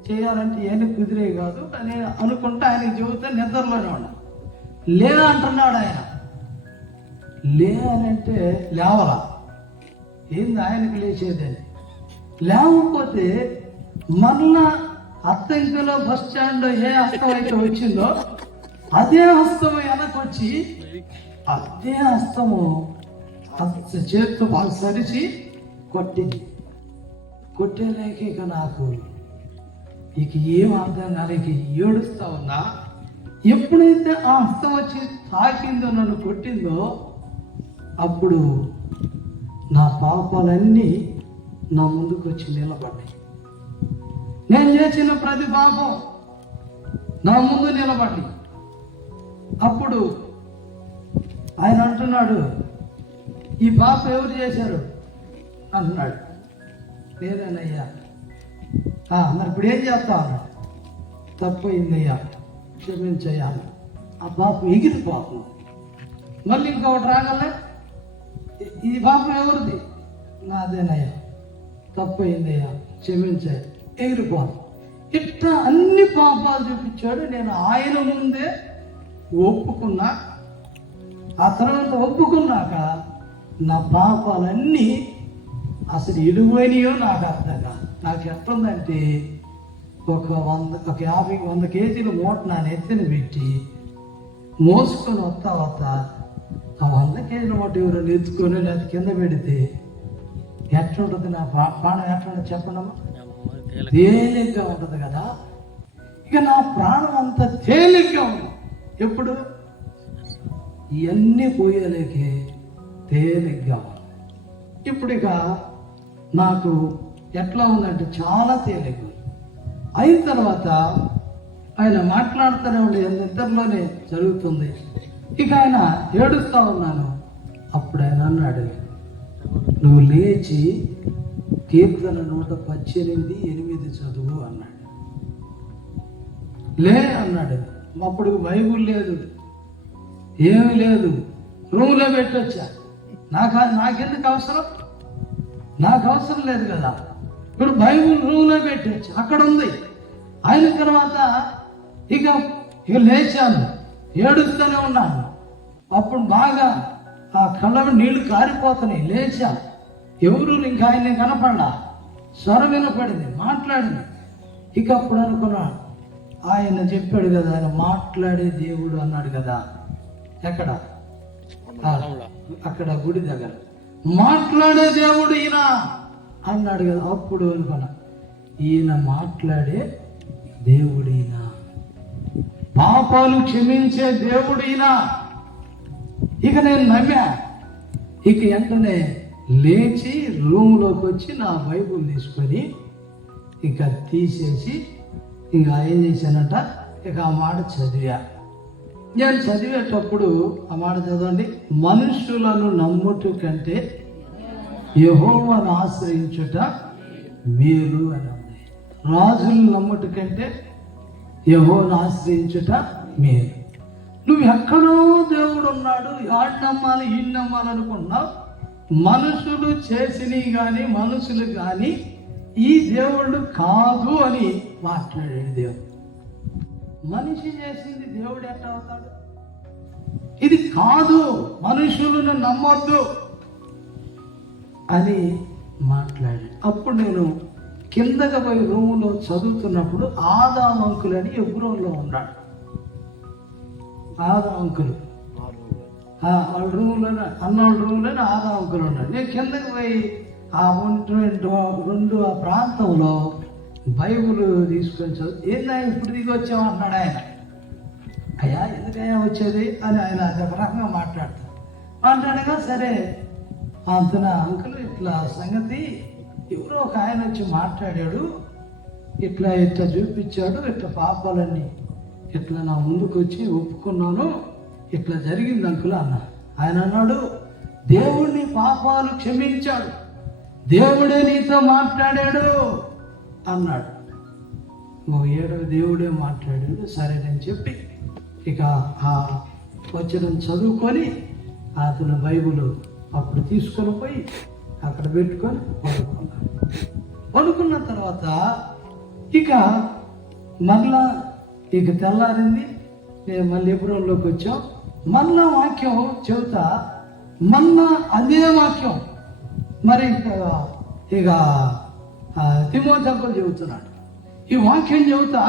చేయాలంటే ఏమి కుదిరే కాదు అని అనుకుంటే ఆయనకి చెబుతే నిద్రలోనే ఉన్నా. లే అంటున్నాడు ఆయన. లే అని అంటే లేవరా, ఏంది ఆయనకి లేచేదని. లేకపోతే మళ్ళా అత్తంకిలో బస్ స్టాండ్ ఏ హస్తం అయితే వచ్చిందో అదే హస్తము వెనకొచ్చి అదే హస్తము చేతితో బాగా సరిచి కొట్టింది. కొట్టేలేక ఇక నాకు ఇక ఏం అర్థం కాలేక ఏడుస్తా ఉన్నా. ఎప్పుడైతే ఆ హస్తం వచ్చి తాకిందో, నన్ను కొట్టిందో, అప్పుడు నా పాపాలన్నీ నా ముందుకు వచ్చి నిలబడ్డాయి. నేను చేసిన ప్రతి పాపం నా ముందు నిలబడి. అప్పుడు ఆయన అంటున్నాడు, ఈ పాపం ఎవరు చేశారు అంటున్నాడు. నేనేనయ్యా. మరి ఇప్పుడు ఏం చేస్తా అన్నాడు. తప్పయిందయ్యా, క్షమించయ్యా. ఆ పాపం ఎగిరి పాపం. మళ్ళీ ఇంకొకటి రాగలే, ఈ పాపం ఎవరిది? నాదేనయ్యా, తప్పయిందయ్యా, క్షమించాయి, ఎగిరిపోను. ఇట్లా అన్ని పాపాలు చూపించాడు. నేను ఆయన ముందే ఒప్పుకున్నా. ఆ తర్వాత ఒప్పుకున్నాక నా పాపాలన్నీ అసలు ఎలువైనయో నాకు అర్థం కాదు. నాకు ఎట్లుందంటే ఒక 50-100 కేజీల మూట నా నెత్తిన పెట్టి మోసుకొని వస్తా ఆ 100 కేజీల మూట ఎవరైనా ఎత్తుకొని లేదా కింద పెడితే ఎట్లుంటుంది నా ప్రాణం? ఎట్లుంటుంది చెప్పండమ్మా? తేలిగ్గా ఉంటుంది కదా. ఇక నా ప్రాణం అంతా తేలిగ్గా ఉంది. ఎప్పుడు ఇవన్నీ పోయేలేకే తేలిగ్గా ఉంది. ఇప్పుడు ఇక నాకు ఎట్లా ఉందంటే చాలా తేలిగ్గా ఉంది. అయిన తర్వాత ఆయన మాట్లాడుతూనే ఉండే నిద్రలోనే జరుగుతుంది. ఇక ఆయన ఏడుస్తూ ఉన్నాను. అప్పుడు ఆయన అన్నాడు, నువ్వు లేచి కీర్తన 118:8 చదువు అన్నాడు. లే అన్నాడు. అప్పుడు బైబుల్ లేదు, ఏమీ లేదు, రూమ్లో పెట్టొచ్చా. నాకెందుకు అవసరం? నాకు అవసరం లేదు కదా. ఇప్పుడు బైబుల్ రూమ్లో పెట్టొచ్చు, అక్కడ ఉంది. అయిన తర్వాత ఇక ఇక లేచాను, ఏడుస్తూనే ఉన్నాను. అప్పుడు బాగా ఆ కళ్ళలో నీళ్లు కారిపోతున్నాయి. లేచా, ఎవరు ఇంకా ఆయన కనపడా, స్వరం వినపడింది, మాట్లాడింది. ఇక అప్పుడు అనుకున్నా, ఆయన చెప్పాడు కదా, ఆయన మాట్లాడే దేవుడు అన్నాడు కదా. ఎక్కడ? అక్కడ గుడి దగ్గర మాట్లాడే దేవుడు ఈయన అన్నాడు కదా. అప్పుడు అనుకున్నా, ఈయన మాట్లాడే దేవుడు ఈయన, పాపాలు క్షమించే దేవుడు ఈయన. ఇక నేను నమ్మా. ఇక వెంటనే లేచి రూమ్లోకి వచ్చి నా బైబుల్ తీసుకొని ఇక తీసేసి ఇక ఏం చేశానంట, ఇక ఆ మాట చదివా. నేను చదివేటప్పుడు ఆ మాట చదవండి. మనుషులను నమ్ముట కంటే యెహోవాను ఆశ్రయించుట మేలు అని ఉంది. రాజులను నమ్ముట కంటే యెహోవాను ఆశ్రయించుట మేలు. నువ్వు ఎక్కడో దేవుడు ఉన్నాడు, ఆడు నమ్మాలి ఈ నమ్మాలనుకున్నావు. మనుషులు చేసినవి కానీ మనుషులు కానీ ఈ దేవుడు కాదు అని మాట్లాడాడు దేవుడు. మనిషి చేసింది దేవుడు ఎట్లా అవుతాడు? ఇది కాదు, మనుషులను నమ్మొద్దు అని మాట్లాడాడు. అప్పుడు నేను కిందకి పోయి రూములో చదువుతున్నప్పుడు ఆదాము అంకుల్ అని ఎబ్రోన్లో ఉన్నాడు. ఆదాము అంకుల్ వాళ్ళ రూమ్లోనే, అన్నోళ్ళ రూమ్లోనే ఆదాము అంకుల్ ఉన్నాడు. నేను కిందకి పోయి ఆ రెండు ఆ ప్రాంతంలో బైబుల్ తీసుకొని చదువు. ఏందా ఇప్పుడు దిగి వచ్చావు అన్నాడు ఆయన. అయ్యా ఎందుకయ్యా వచ్చేది అని ఆయన అదే రకంగా మాట్లాడగా, సరే అంతన అంకుల్ ఇట్లా సంగతి, ఎవరో ఒక ఆయన వచ్చి మాట్లాడాడు, ఇట్లా చూపించాడు, ఇట్లా పాపాలన్నీ ఇట్లా నా ముందుకు వచ్చి ఒప్పుకున్నాను, ఇట్లా జరిగింది అంకుల్ అన్న. ఆయన అన్నాడు, దేవుడిని పాపాలు క్షమించాడు, దేవుడే నీతో మాట్లాడాడు అన్నాడు. ఏడో దేవుడే మాట్లాడాడు. సరే నేను చెప్పి ఇక ఆ వచనం చదువుకొని అతను బైబుల్ అప్పుడు తీసుకొని పోయి అక్కడ పెట్టుకొని పడుకున్న తర్వాత ఇక మళ్ళా ఇక తెల్లారింది. నేను మళ్ళీ ఎబ్రోన్లోకి వచ్చాం. మళ్ళా వాక్యం చెబుతా, మళ్ళా అదే వాక్యం మరి ఇక తిమోతి అంకుల్ చెబుతున్నాడు. ఈ వాక్యం చెబుతా,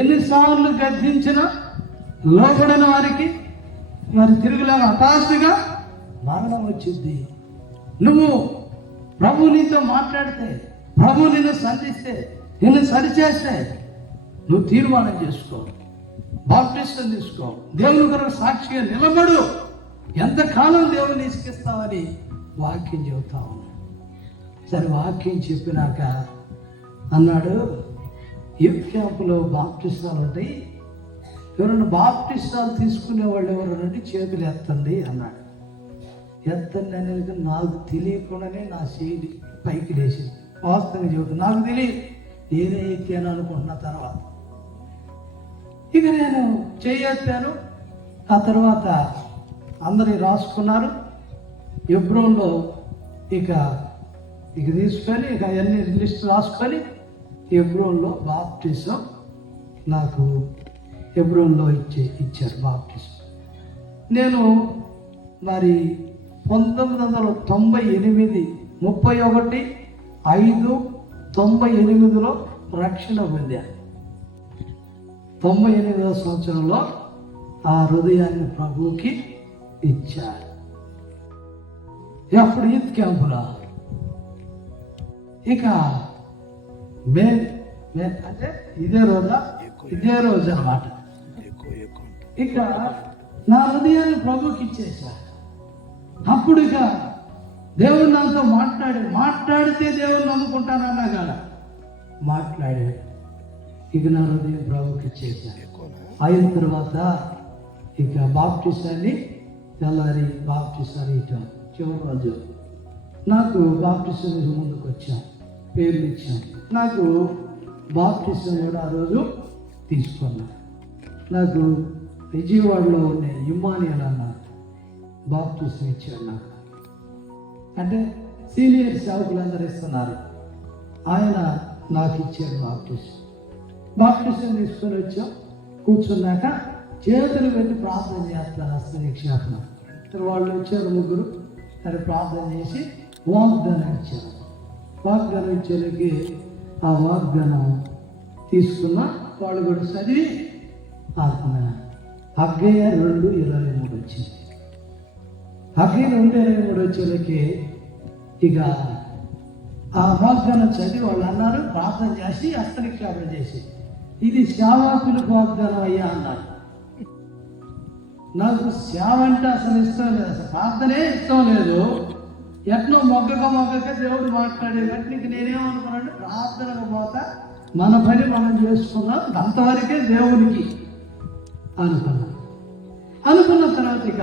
ఎన్నిసార్లు గద్దించిన లోపడిన వారికి మరి తిరుగులేని హఠాత్తుగా మరణం వచ్చింది. నువ్వు ప్రభు నీతో మాట్లాడితే, ప్రభు నిన్ను సంధిస్తే, నిన్ను సరిచేస్తే నువ్వు తీర్మానం చేసుకో, బాప్టిస్టం తీసుకో, దేవుని కొరకు సాక్షిగా నిలబడు, ఎంతకాలం దేవుని ఇసుకిస్తావని వాక్యం చెబుతా ఉన్నాడు. సరే వాక్యం చెప్పినాక అన్నాడు, యూత్ క్యాంపులో బాప్టిస్టాలు ఉంటాయి, ఎవరైనా బాప్టిస్టాలు తీసుకునే వాళ్ళు ఎవరంటే చేతులు ఎత్తండి అన్నాడు. ఎత్తండి అనేది నాకు తెలియకుండానే నా చేయి పైకి లేచింది. వాస్తవంగా చెబుతాను, నాకు తెలియదు, నేనే ఎత్తాను అనుకుంటున్న తర్వాత ఇక నేను చేయెత్తాను. ఆ తర్వాత అందరి రాసుకున్నారు. ఎబ్రోన్లో ఇక తీసుకొని ఇక అవన్నీ లిస్ట్ రాసుకొని ఎబ్రోన్లో బాప్టిజం నాకు ఎబ్రోన్లో ఇచ్చారు బాప్టిజం. నేను మరి 1998 31/5/98లో రక్షణ పొందాను. 98వ సంవత్సరంలో ఆ హృదయాన్ని ప్రభువుకి ఇచ్చారు. అప్పుడు యూత్ క్యాంపులో ఇక అంటే ఇదే రోజు అన్నమాట. ఇక నా హృదయాన్ని ప్రభుకి ఇచ్చేసా. అప్పుడు ఇక దేవుడు నాతో మాట్లాడితే దేవుడు నమ్ముకుంటానన్నా కదా మాట్లాడాడు. ఇక నా హృదయం ప్రభుకి ఇచ్చేసా. అయిన తర్వాత ఇక బాప్టిసాన్ని తెల్లారి బాప్టిసాన్ని ఇచ్చాం. చివరి రోజు నాకు బాప్టిసం ముందుకు వచ్చాను, పేర్లు ఇచ్చాను. నాకు బాప్టిసం కూడా ఆ రోజు తీసుకున్నా. నాకు విజయవాడలో ఉన్న ఇమ్మానియల్ అన్న బాప్టిసం ఇచ్చాడు నాకు. అంటే సీనియర్ సేవకులందరూ ఇస్తున్నారు, ఆయన నాకు ఇచ్చాడు బాప్టిసం తీసుకొని వచ్చాం. కూర్చున్నాక చేతులు పెట్టి ప్రార్థన చేస్తారు హస్తనిక్షేపణ. వాళ్ళు వచ్చారు ముగ్గురు, అది ప్రార్థన చేసి వాగ్దానం ఇచ్చారు. వాగ్దానం ఇచ్చేలకి ఆ వాగ్దానం తీసుకున్న వాళ్ళు కూడా చదివి హగ్గయ్య 2:23 వచ్చింది. హగ్గయ్య 2:23 వచ్చేలకి ఇక ఆ వాగ్దానం చదివి వాళ్ళు అన్నారు, ప్రార్థన చేసి హస్తనిక్షేపణ చేసి, ఇది సేవాకులకు వాగ్దానం అయ్యా అన్నారు. నాకు సేవ అంటే అసలు ఇష్టం లేదు, అసలు ప్రార్థనే ఇష్టం లేదు. ఎట్లా మొగ్గక దేవుడు మాట్లాడేటట్టు నీకు నేనేమనుకున్నానంటే ప్రార్థనకు పోతా మన పని మనం చేసుకున్నాం, అంతవరకే దేవునికి అనుకున్న తర్వాత ఇక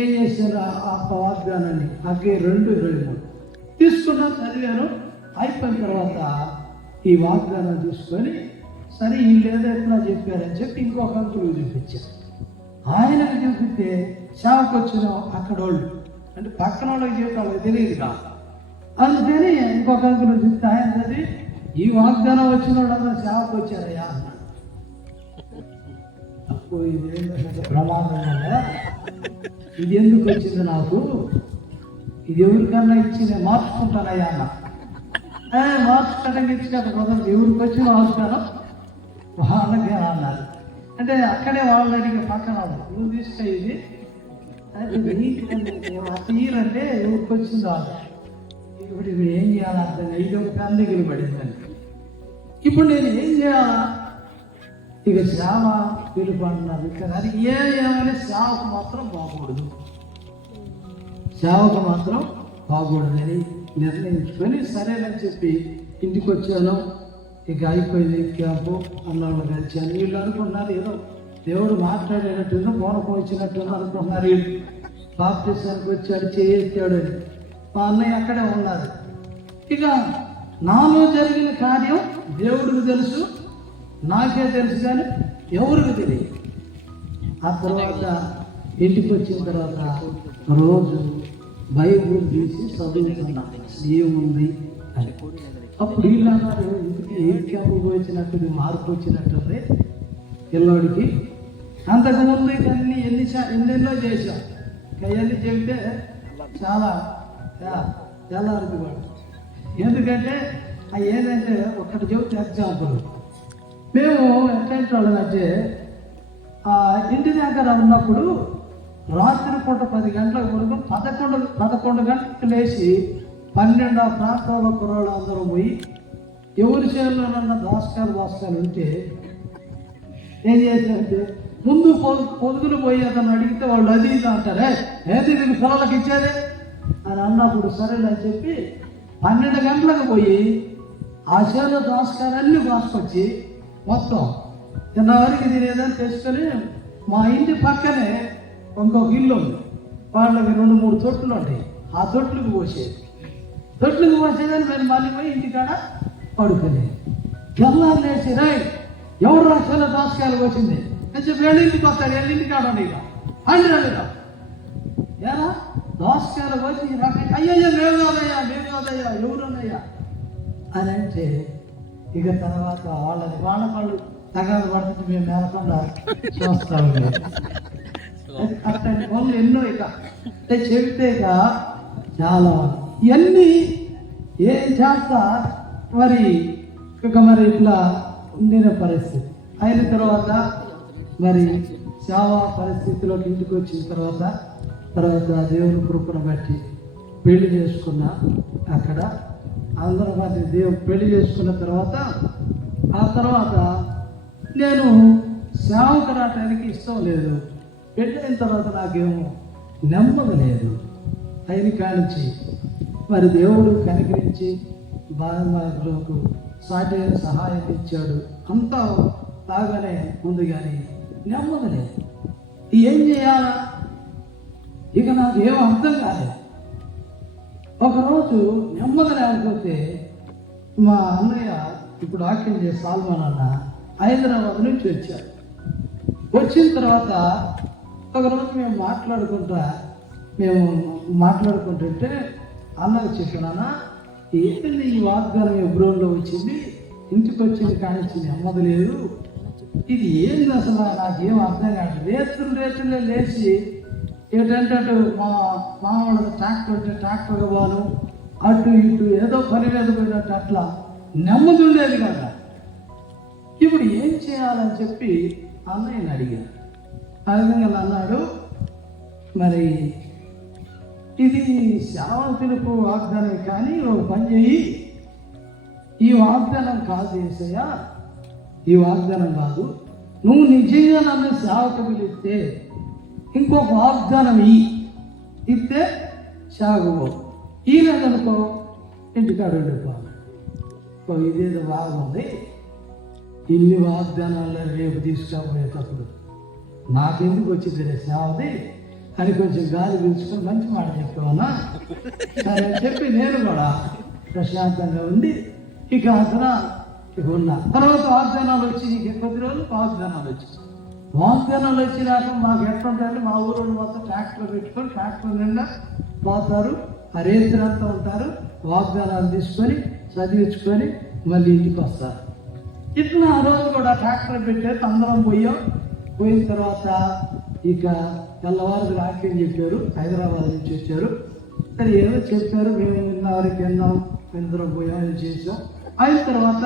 ఏం చేశారు, ఆ వాగ్దానాన్ని హగ్గయ్య 2:23 తీసుకున్నా, చదివాను. అయిపోయిన తర్వాత ఈ వాగ్దానం తీసుకొని సరే వీళ్ళు ఏదో ఎట్లా చెప్పారని చెప్పి ఇంకొక అంకులు చూపించారు. ఆయనకు చూపిస్తే సేవకు వచ్చిన అక్కడ వాళ్ళు అంటే పక్కన వాళ్ళకి చెప్పి వాళ్ళకి తెలియదు కాదు. అందుకని ఇంకొక అంకులు చూపిస్తే ఆయన చదివి ఈ వాగ్దానం వచ్చిన వాళ్ళందరూ సేవకు వచ్చారయ్యా అన్నాడు. అప్పుడు ఇది ప్రమాదం కదా, ఇది ఎందుకు వచ్చింది నాకు, ఇది ఎవరికన్నా ఇచ్చి నేను మార్చుకుంటానయ్యా అన్న. మార్చుకోవడానికి ఇచ్చినట్టు కుదరదు, ఎవరికి వచ్చి వాగ్దానం వాళ్ళకే అన్నారు. అంటే అక్కడే వాళ్ళు అడిగే పక్కన నువ్వు తీసుకు ఇది తీరంటే ఎవరికి వచ్చింది వాళ్ళు. ఇప్పుడు ఏం చేయాలి అర్థం, ఇది ఒక పెద్ద దిగులు పడిందని. ఇప్పుడు నేను ఏం చేయాలా, ఇక సేవ పిలుపు అన్నారు. కానీ ఏమైనా సేవకు మాత్రం బాగూడదు, సేవకు మాత్రం బాగూడదని నిర్ణయించుకొని సరేనని చెప్పి ఇంటికి వచ్చాను. ఇక అయిపోయింది క్యాంపు అన్నవాళ్ళు కలిసాను. వీళ్ళు అనుకున్నారు ఏదో దేవుడు మాట్లాడేటట్టు మోనకం వచ్చినట్టు అనుకుంటున్నారు. వీళ్ళు బాప్టిజానికి వచ్చాడు, చేస్తాడు అని. మా అన్నయ్య అక్కడే ఉన్నారు. ఇక నాలో జరిగిన కార్యం దేవుడికి తెలుసు, నాకే తెలుసు, కానీ ఎవరికి తెలియదు. ఆ తర్వాత ఇంటికి వచ్చిన తర్వాత రోజు బైబుల్ తీసి చదువుతున్నా ఏముంది అని. అప్పుడు వీళ్ళన్నారు ఇంటికి ఏ క్యాంపు వచ్చినట్టు మార్పు వచ్చినట్టుంది పిల్లోడికి. అంతకుముందు ఇవన్నీ ఎన్నెన్నో చేశాం, ఇవన్నీ చెబితే చాలా తెల్లారికి వాడు. ఎందుకంటే అవి ఏదంటే ఒకటి చెబితే ఎగ్జాంపుల్, మేము ఎట్లాంటి వాళ్ళంటే ఇంటి దగ్గర ఉన్నప్పుడు రాత్రి పూట 10 గంటలకు వరకు 11 గంటలకు లేచి 12 ప్రాంతాల కుర్రాళ్ళు అందరూ పోయి ఎవరి చేనులోనన్నా దాసకాలు ఉంటే ఏం చేశారంటే ముందు పొదుగులు పోయి అతను అడిగితే వాళ్ళు అది ఇది అంటారే, ఏది నీకు పిల్లలకి ఇచ్చేదే అని అన్నప్పుడు సరేలే అని చెప్పి 12 గంటలకు పోయి ఆ చేనులో దాసకాలన్నీ కాసుకొచ్చి మొత్తం తిన్నవరకు తినేదని తెచ్చుకొని మా ఇంటి పక్కనే ఇంకొక ఇల్లు ఉంది, వాళ్ళకి 2-3 తొట్లు ఉంటాయి. ఆ తొట్లకు పోసేదని మేము మళ్ళీ పోయి ఇంటికాడ పడుకునేది. తెల్లారు లేచి రాయ్ ఎవరు రాష్ట్రంలో దోసకాయలు వచ్చింది అని చెప్పి వెళ్ళింటికి వస్తాడు, వెళ్ళింటికి కాడండి ఇక అండి రాలేదా ఏరా దోసకాయలు వచ్చి అయ్యయ్యా మేము కాదయ్యా ఎవరున్నాయ్యా అని అంటే ఇక తర్వాత వాళ్ళ పళ్ళు తగాదు పడుతుంది, మేము మేలకుండా చూస్తాము. అట్లాంటి పనులు ఎన్నో ఇక అంటే చెబితే ఇక చాలా ఇవన్నీ ఏం చేస్తా మరి ఇట్లా ఉండిన పరిస్థితి అయిన తర్వాత మరి సేవా పరిస్థితిలోకి ఇంటికి వచ్చిన తర్వాత దేవుని కృపను బట్టి పెళ్లి చేసుకున్నా. అక్కడ అందరూ మరి దేవుడు పెళ్లి చేసుకున్న ఆ తర్వాత నేను సేవకు రావడానికి ఇష్టం లేదు. పెళ్ళైన తర్వాత నాకేమో నెమ్మది లేదు. అయిన కానించి మరి దేవుడు కనికరించి బాధలకు సాటైన సహాయం ఇచ్చాడు. అంతా బాగానే ఉంది, కానీ నెమ్మది లేదు. ఏం చేయాలా ఇక నాకు ఏం అర్థం కాలేదు. ఒకరోజు నెమ్మది లేకపోతే మా అన్నయ్య ఇప్పుడు వాక్యం చేసే సాల్మాన్ అన్న హైదరాబాద్ నుంచి వచ్చారు. వచ్చిన తర్వాత ఒకరోజు మేము మాట్లాడుకుంటుంటే అన్నకు చెప్పినా ఏంటండి ఈ వాగ్దానం ఎబ్రోన్లో వచ్చింది, ఇంటికి వచ్చింది కానిచ్చింది నెమ్మది లేదు, ఇది ఏంది అసలు నాకేం అర్థం కాదు. రేతులే లేచి ఏంటంటే మా మామూలు ట్రాక్టర్ పోను అటు ఇటు ఏదో పని మీద పోయినట్టు అట్లా నెమ్మది ఉండేది కదా. ఇప్పుడు ఏం చేయాలని చెప్పి అన్నయ్యని అడిగాను. ఆ విధంగా అన్నాడు, మరి ఇది శ్రావణ పిలుపు వాగ్దానం, కానీ ఒక పని చెయ్యి, ఈ వాగ్దానం కాదు యేసయ్యా, ఈ వాగ్దానం కాదు, నువ్వు నిజంగా నన్ను సేవకు పిలిస్తే ఇంకొక వాగ్దానం ఇస్తే సాగుపో, ఈ లేదనుకో ఇంటికాడ ఉండిపోవాలి. ఇదేదో బాగుంది, ఇన్ని వాగ్దానాలు రేపు తీసుకుపోయేటప్పుడు నాకెందుకు వచ్చింది రే సేవది అని కొంచెం గాలి పీల్చుకొని మంచి మాట చెప్పామన్నా సరే అని చెప్పి నేను కూడా ప్రశాంతంగా ఉండి ఇక అసలు ఇక ఉన్నా. తర్వాత వాగ్దానాలు వచ్చి నీకు కొద్ది రోజులు వాగ్దానాలు వచ్చినాక మాకు ఎట్లుంటాయంటే మా ఊరు మొత్తం ట్రాక్టర్ పెట్టుకొని ట్రాక్టర్ నిండా పోతారు, ఆ రేతులంతా ఉంటారు, వాగ్దానాలు తీసుకొని చదివించుకొని మళ్ళీ ఇంటికి వస్తారు. ఇట్లా ఆ రోజు కూడా ట్రాక్టర్ పెట్టారు, అందరం పోయిన తర్వాత ఇక తెల్లవారు వాక్యం చెప్పారు. హైదరాబాద్ నుంచి వచ్చారు. సరే ఏదో చెప్పారు, మేము విన్న వరకు విన్నాం, అందరం పోయామని చేసాం. అయిన తర్వాత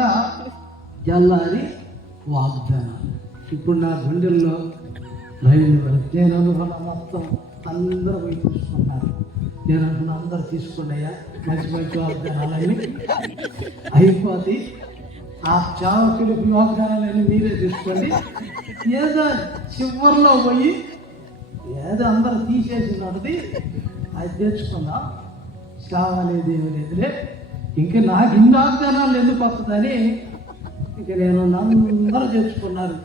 జల్లారి వాగ్దానాలు. ఇప్పుడు నా గుండెల్లో రైలు నేను అనుకున్న మొత్తం అందరూ పోయి తీసుకున్నారు. నేను అనుకున్న అందరూ తీసుకున్నాయా మంచి వాగ్దానాలన్నీ అయిపోతాయి. ఆ చావ పిలుపు వాగ్దానాలన్నీ మీరే తీసుకోండి. ఏదో చివరిలో పోయి ఏదో అందరూ తీసేసినది అది తెచ్చుకుందాం, చావ అనేది ఏమి లేదులే, ఇంకా నాకు ఇన్ని వాగ్దానాలు ఎందుకు వస్తుందని ఇక నేను అందరూ తెచ్చుకున్నారు.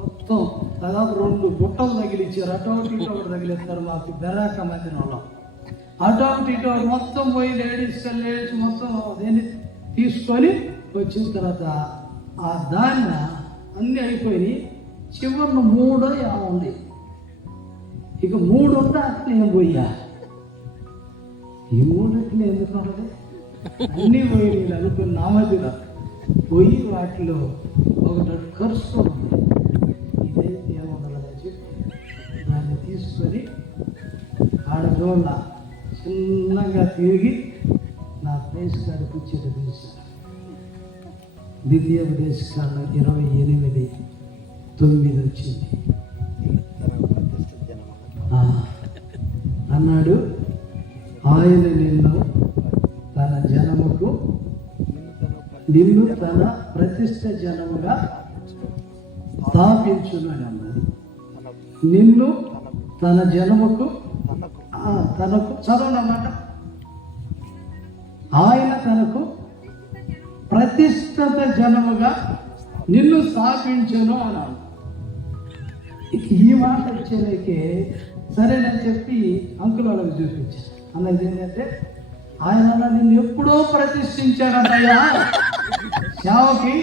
మొత్తం దాదాపు 2 బుట్టలు తగిలిచ్చారు. అటో ఇటో తగిలిస్తారు. మాకు బెరాక మందిన వాళ్ళం అటో ఇటో మొత్తం పోయి లేడీస్ మొత్తం దేన్ని తీసుకొని వచ్చిన తర్వాత ఆ ధాన్య అన్నీ అయిపోయి చివరిన 3 ఉంది. ఇక 3 ఉంటే అట్లా నేను పోయా. ఈ 3 అట్లా ఎందుకు ఉండదు, అన్నీ పోయి నేను అనుకున్న నా మధ్యలో పోయి వాటిలో ఒకటి ఖర్చు ఉంది. ఇదైతే ఏముండదని చెప్పి దాన్ని తీసుకొని ఆడజోళ్ళ చిన్నగా తిరిగి నా ప్లేస్ కాడికి వచ్చేది తీశాను. ద్వితీయోపదేశకాండం 28:9 వచ్చింది. అన్నాడు, ఆయన నిన్ను తన ప్రతిష్ట జనముగా స్థాపించును అని అన్నది. నిన్ను తన జనముకు తనకు చదవనమాట. ఆయన తనకు ప్రతిష్ఠిత జనముగా నిన్ను స్థాపించను అన్నాడు. ఈ మాట వచ్చేలాకే సరేనని చెప్పి అంకుల్ వాళ్ళకి చూపించాను. అన్నది ఏంటంటే, ఆయన నిన్ను ఎప్పుడో ప్రతిష్ఠించాడయ్యా సేవకి,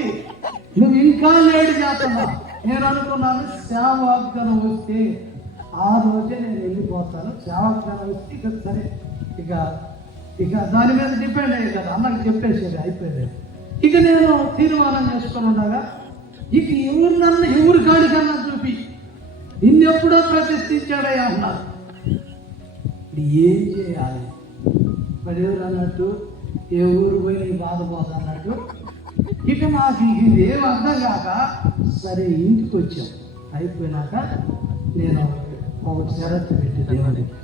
నువ్వు ఇంకా లేడు చేస్తున్నా. నేను అనుకున్నాను సేవాగ్దానం వస్తే ఆ రోజే నేను వెళ్ళిపోతాను, సేవాగ్దానం వస్తే ఇక సరే ఇక దాని మీద డిపెండ్ అయ్యేది కదా, అన్నకి చెప్పేసేది అయిపోయేది. ఇక నేను తీర్మానం చేసుకుని ఉండగా ఇక ఎవరి కాడికన్నా చూపి నిన్నెప్పుడో ప్రతిష్ఠించాడయ్యా అన్నారు. ఏం చేయాలి మరి ఎవరు అన్నట్టు, ఏ ఊరు పోయి నీ బాధపోదు అన్నట్టు. ఇక నాకు ఇదేం అర్థం కాక సరే ఇంటికి వచ్చాం. అయిపోయినాక నేను ఒక షరతు పెట్టి దేవుడికి,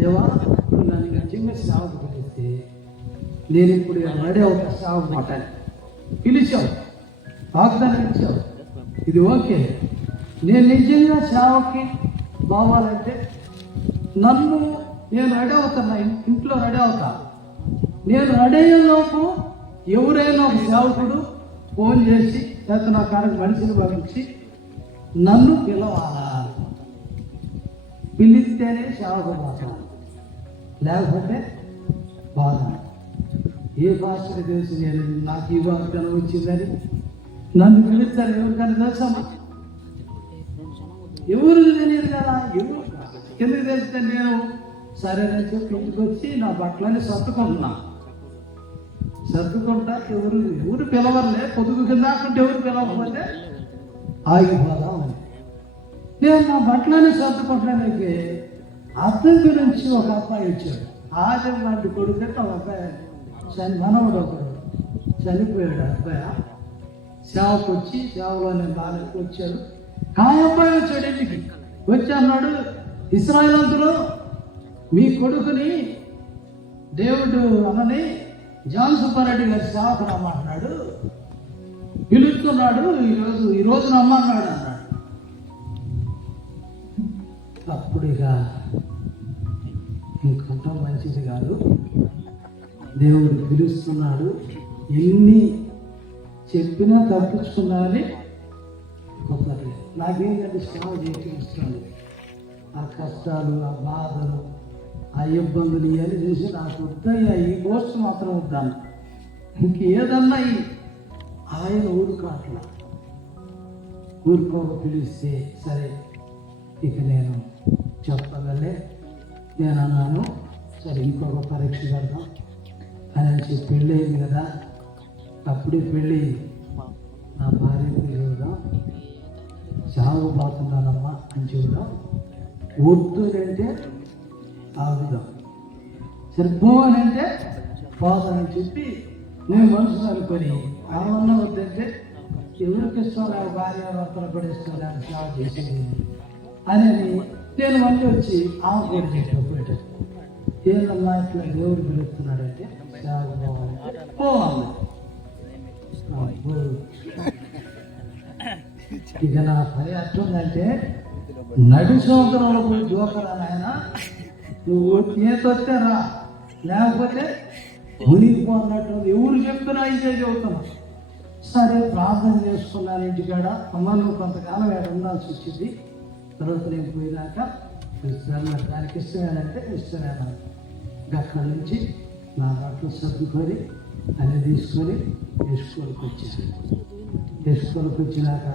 దేవా నన్ను నిజంగా సేవకు పిలిస్తే నేను ఇప్పుడు రెడీ అవుతా సేవకు మాట పిలిచావు, వాగ్దానం ఇచ్చావు, ఇది ఓకే. నేను నిజంగా సేవకి బావాలంటే నేను రెడీ అవుతాను, ఇంట్లో రెడీ అవుతా. నేను రెడీ అయ్యేలోపు ఎవరైనా ఒక సేవకుడు ఫోన్ చేసి లేకపోతే నా కాడికి మనిషిని పంపించి నన్ను పిలవాలా, పిలిస్తేనే సేవకు పోతాను, లేకపోతే బాధ. ఏ భాషకు తెలిసి నేను నాకు ఈ వాగ్దానం వచ్చిందని నన్ను పిలుస్తారు. ఎవరికైనా తెలుసమ్మా? ఎవరు తెలియదు కదా. ఎవరు ఎందుకు తెలిస్తే నేను సరేనని చెప్పి ఇంటికి వచ్చి నా బట్టలని సర్దుకుంటున్నా. సర్దుకుంటా ఎవరు పిలవర్లే, పొదుగు కింద ఆకుంటే ఎవరు పిలవకపోతే ఆగిపోదాం అని నేను నా బట్టలని సర్దుకుంటానికి అర్థం గురించి ఒక అబ్బాయి వచ్చాడు. ఆజం లాంటి కొడుకు ఒక అబ్బాయి మనవడు ఒకడు చనిపోయాడు. అబ్బాయి సేవకు వచ్చి సేవలోనే బాగా వచ్చాడు. ఆ అబ్బాయి వచ్చాడు ఇంటికి వచ్చి అన్నాడు, ఇశ్రాయేలీయులు మీ కొడుకుని దేవుడు అనని జాన్ సుబ్బారెడ్డి గారి సేవకు రమ్మన్నాడు, పిలుస్తున్నాడు, ఈరోజు రమ్మన్నాడు అన్నాడు. అప్పుడు ఇక ఇంకొంత మంచిది కాదు, దేవుడు పిలుస్తున్నాడు, ఎన్ని చెప్పినా తప్పించుకున్నారని కుదరలేదు. నాకేంటంటే సేవ చేయటం ఇష్టం లేదు. ఆ కష్టాలు, ఆ బాధలు, ఆ ఇబ్బందులు ఇవన్నీ చూసి నాకు వద్దయ్యా, ఈ పోస్ట్ మాత్రం వద్దాను. ఇంకేదన్నా ఆయన ఊరుకోక పిలిస్తే సరే ఇక నేను చెప్పగలే. నేను అన్నాను, సరే ఇంకొక పరీక్ష పెడదాం అని చెప్పి పెళ్ళి అయింది కదా, అప్పుడే పెళ్ళి నా భార్యకు చూద్దాం, సాగుపోతున్నానమ్మా అని చూద్దాం, వద్దు అంటే ఆగుదాం, సరే పో అని అంటే పోతానని చెప్పి నేను మనసు అనుకొని ఆమన్నా వద్దంటే ఎవరికి ఇష్టం నాకు భార్య భర్తలు కూడా ఇష్టం నాకు సేవ చేసేది అని నేను మళ్ళీ వచ్చి ఆమె కూడా చెప్పేట ఏదమ్మా ఇట్లా దేవుడు పిలుస్తున్నాడంటే సేవ పోవాలి. ఇక నా పని అట్టుందంటే నడి సముద్రంలో పోయి జోకరా నాయన, నువ్వు ఈతొస్తే రా, లేకపోతే మునిగిపోన్నట్టు ఎవరు చెప్పినా ఇదే చెబుతున్నా. సరే ప్రార్థన చేసుకున్నాను ఇంటికాడ. అమ్మ నువ్వు కొంతకాలం ఏడ ఉండాల్సి వచ్చింది, తర్వాత నేను పోయినాక దానికి ఇష్టమేనంటే ఇష్టమేనా. అక్కడి నుంచి నా బట్టలు సర్దుకొని అన్నీ తీసుకొని వేసుకోనికి వచ్చాను. వేసుకోనికి వచ్చినాక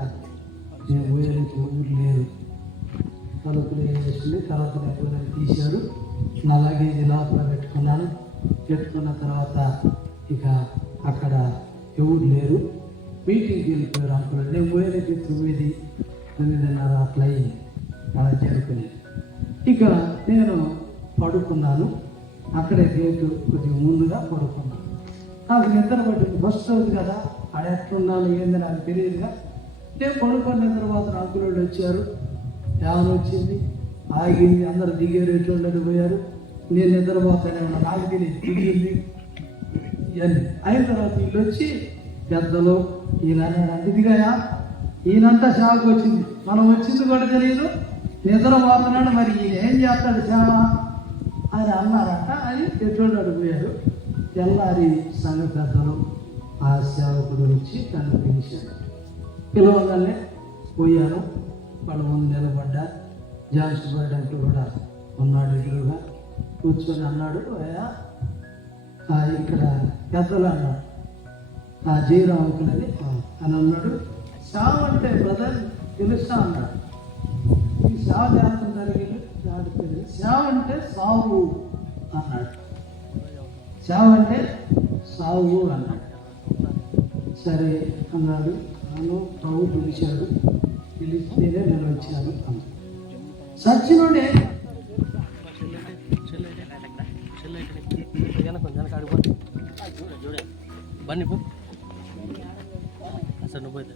నేను పోయేందుకు ఊరు లేదు, తలుపులు వేసుకుని తర్వాత నేను తీశారు. నా లగేజ్ లోపల పెట్టుకున్న తర్వాత ఇక అక్కడ ఎవరు లేరు, మీటింగ్కి వెళ్ళిపోయారు అంకులు. నేను పోయేది 9:30 అట్లా అయ్యి అలా చేరుకునేది. ఇక నేను పడుకున్నాను, అక్కడే గేటు కొద్దిగా ముందుగా పడుకున్నాను. నాకు నిద్ర పట్టింది, ఫస్ట్ రోజు కదా, ఆడ ఎట్లున్నాను ఏంది నాకు తెలియదుగా. నేను పడుకున్న తర్వాత అంకులు వచ్చారు, ఏమైనా వచ్చింది, ఆగింది, అందరు దిగారు, ఎట్లు పోయారు. నేను నిద్రపోతానే ఉన్నా, నాకు తెలియదు దిగింది ఇవన్నీ. అయిన తర్వాత వీళ్ళు వచ్చి పెద్దలు ఈయన ఇదిగాయా, ఈయనంతా షాక్ వచ్చింది, మనం వచ్చింది కూడా తెలియదు, నిద్రపోతున్నాడు, మరి ఈయన ఏం చేస్తాడు సేవ అని అన్నారట. అని ఎటువంటి అడిపోయారు. తెల్లారి సంఘ పెద్దలు ఆ సేవకుడు వచ్చి తను పిలిచాడు. పిలవగానే పోయాను, వాళ్ళ ముందు నిలబడ్డా. జాన్స్ పడ్డానికి కూడా ఉన్నాడు, ఎదురుగా కూర్చొని అన్నాడు, అయ్యా ఇక్కడ పెద్దలు అన్నాడు, ఆ జయరాముకులని అని అన్నాడు. సేవ అంటే బ్రదర్ తెలుసా అన్నాడు. ఈ సేవ చేస్తాం జరిగింది, సేవ అంటే సాగు అన్నాడు. సేవ అంటే సాగు అన్నాడు. సరే అన్నాడు. నన్ను ప్రభు పిలిచాడు, పిలిస్తేనే నేను వచ్చాను అన్నాడు. సచ్చినోడే బన్నీ పో అసలు నువ్వు పోయితే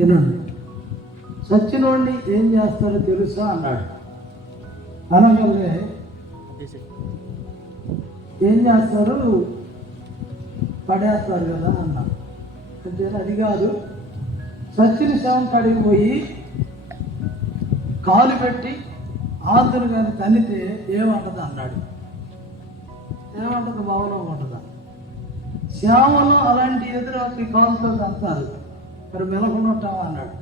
తినండి. సచ్చినోడిని ఏం చేస్తారో తెలుసా అన్నాడు. అనగానే ఏం చేస్తారు, పడేస్తారు కదా అన్న. అంటే అది కాదు, సచ్చిన శవం కాడికి పోయి కాలు పెట్టి ఆంతులు కానీ తన్నితే ఏమంటది అన్నాడు. ఏమంటది? భవనం ఉంటుందా? శ్యామను అలాంటి ఎదురవుతాయి, కాలుతో అంటారు. మరి మెలకుంటావా అన్నాడు.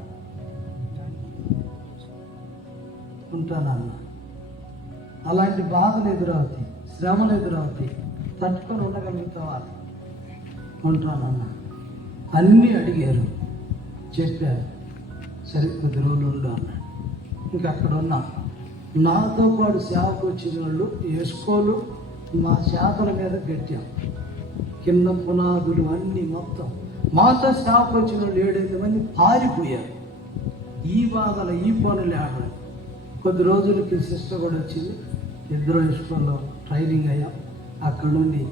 ఉంటానన్న. అలాంటి బాధలు ఎదురవుతాయి, శ్రమలు ఎదురవుతాయి, తట్టుకొని ఉండగలుగుతావా? ఉంటానన్న. అన్నీ అడిగారు, చెప్పారు. సరే కొద్ది రోజులు ఉండు అన్నాడు. ఇంకా అక్కడ ఉన్న నాతో పాటు సేవకు వచ్చిన వాళ్ళు ఎస్కోలు మా శాతల మీద పెట్టాం, కింద పునాదులు అన్నీ మొత్తం. మాతో సేవకు వచ్చిన వాళ్ళు 7-8 మంది పారిపోయారు. ఈ బాధలు, ఈ పనులు ఆడలేదు. కొద్ది రోజులకి సిస్టర్ కూడా వచ్చింది. 2 ఎస్కోల్లో ట్రైనింగ్ అయ్యాం. అక్కడ నుండి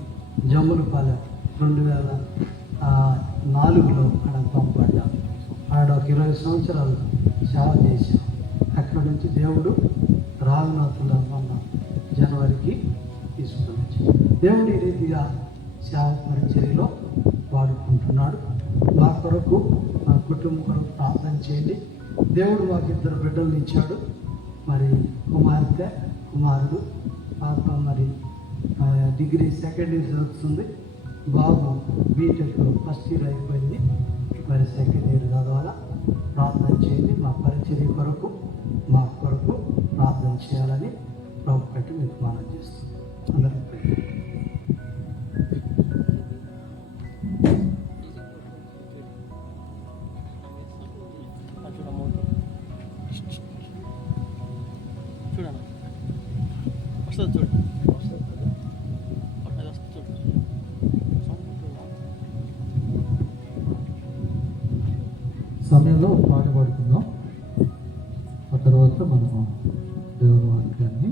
జమ్ములపాలెం 2004లో ఆడ పంపడ్డాం. ఆడ ఒక 20 సంవత్సరాలు సేవ చేశాం. అక్కడ నుంచి దేవుడు రాఘనాథుల మొన్న జనవరికి తీసుకొని వచ్చాడు. దేవుడు ఈ రీతిగా సేవ పరిచర్యలో వాడుకుంటున్నాడు. మా కొరకు, మా కుటుంబం కొరకు ప్రార్థన చేయండి. దేవుడు మాకు 2 బిడ్డలను ఇచ్చాడు. మరి కుమార్తె, కుమారుడు. పాప మరి డిగ్రీ సెకండ్ ఇయర్ చదువుతుంది. బాబు బీటెక్ ఫస్ట్ ఇయర్ అయిపోయింది. మరి సెకండ్ ఇయర్ చదవాలా. ప్రార్థన చేయండి. మా పరిచర్య కొరకు, మా కొరకు ప్రార్థన చేయాలని ప్రభు పెట్టి మీకు మనం చేస్తాం. అందరికీ సమయంలో పాట పాడుకుందాం. ఆ తర్వాత మనము దేవుని వాక్యాన్ని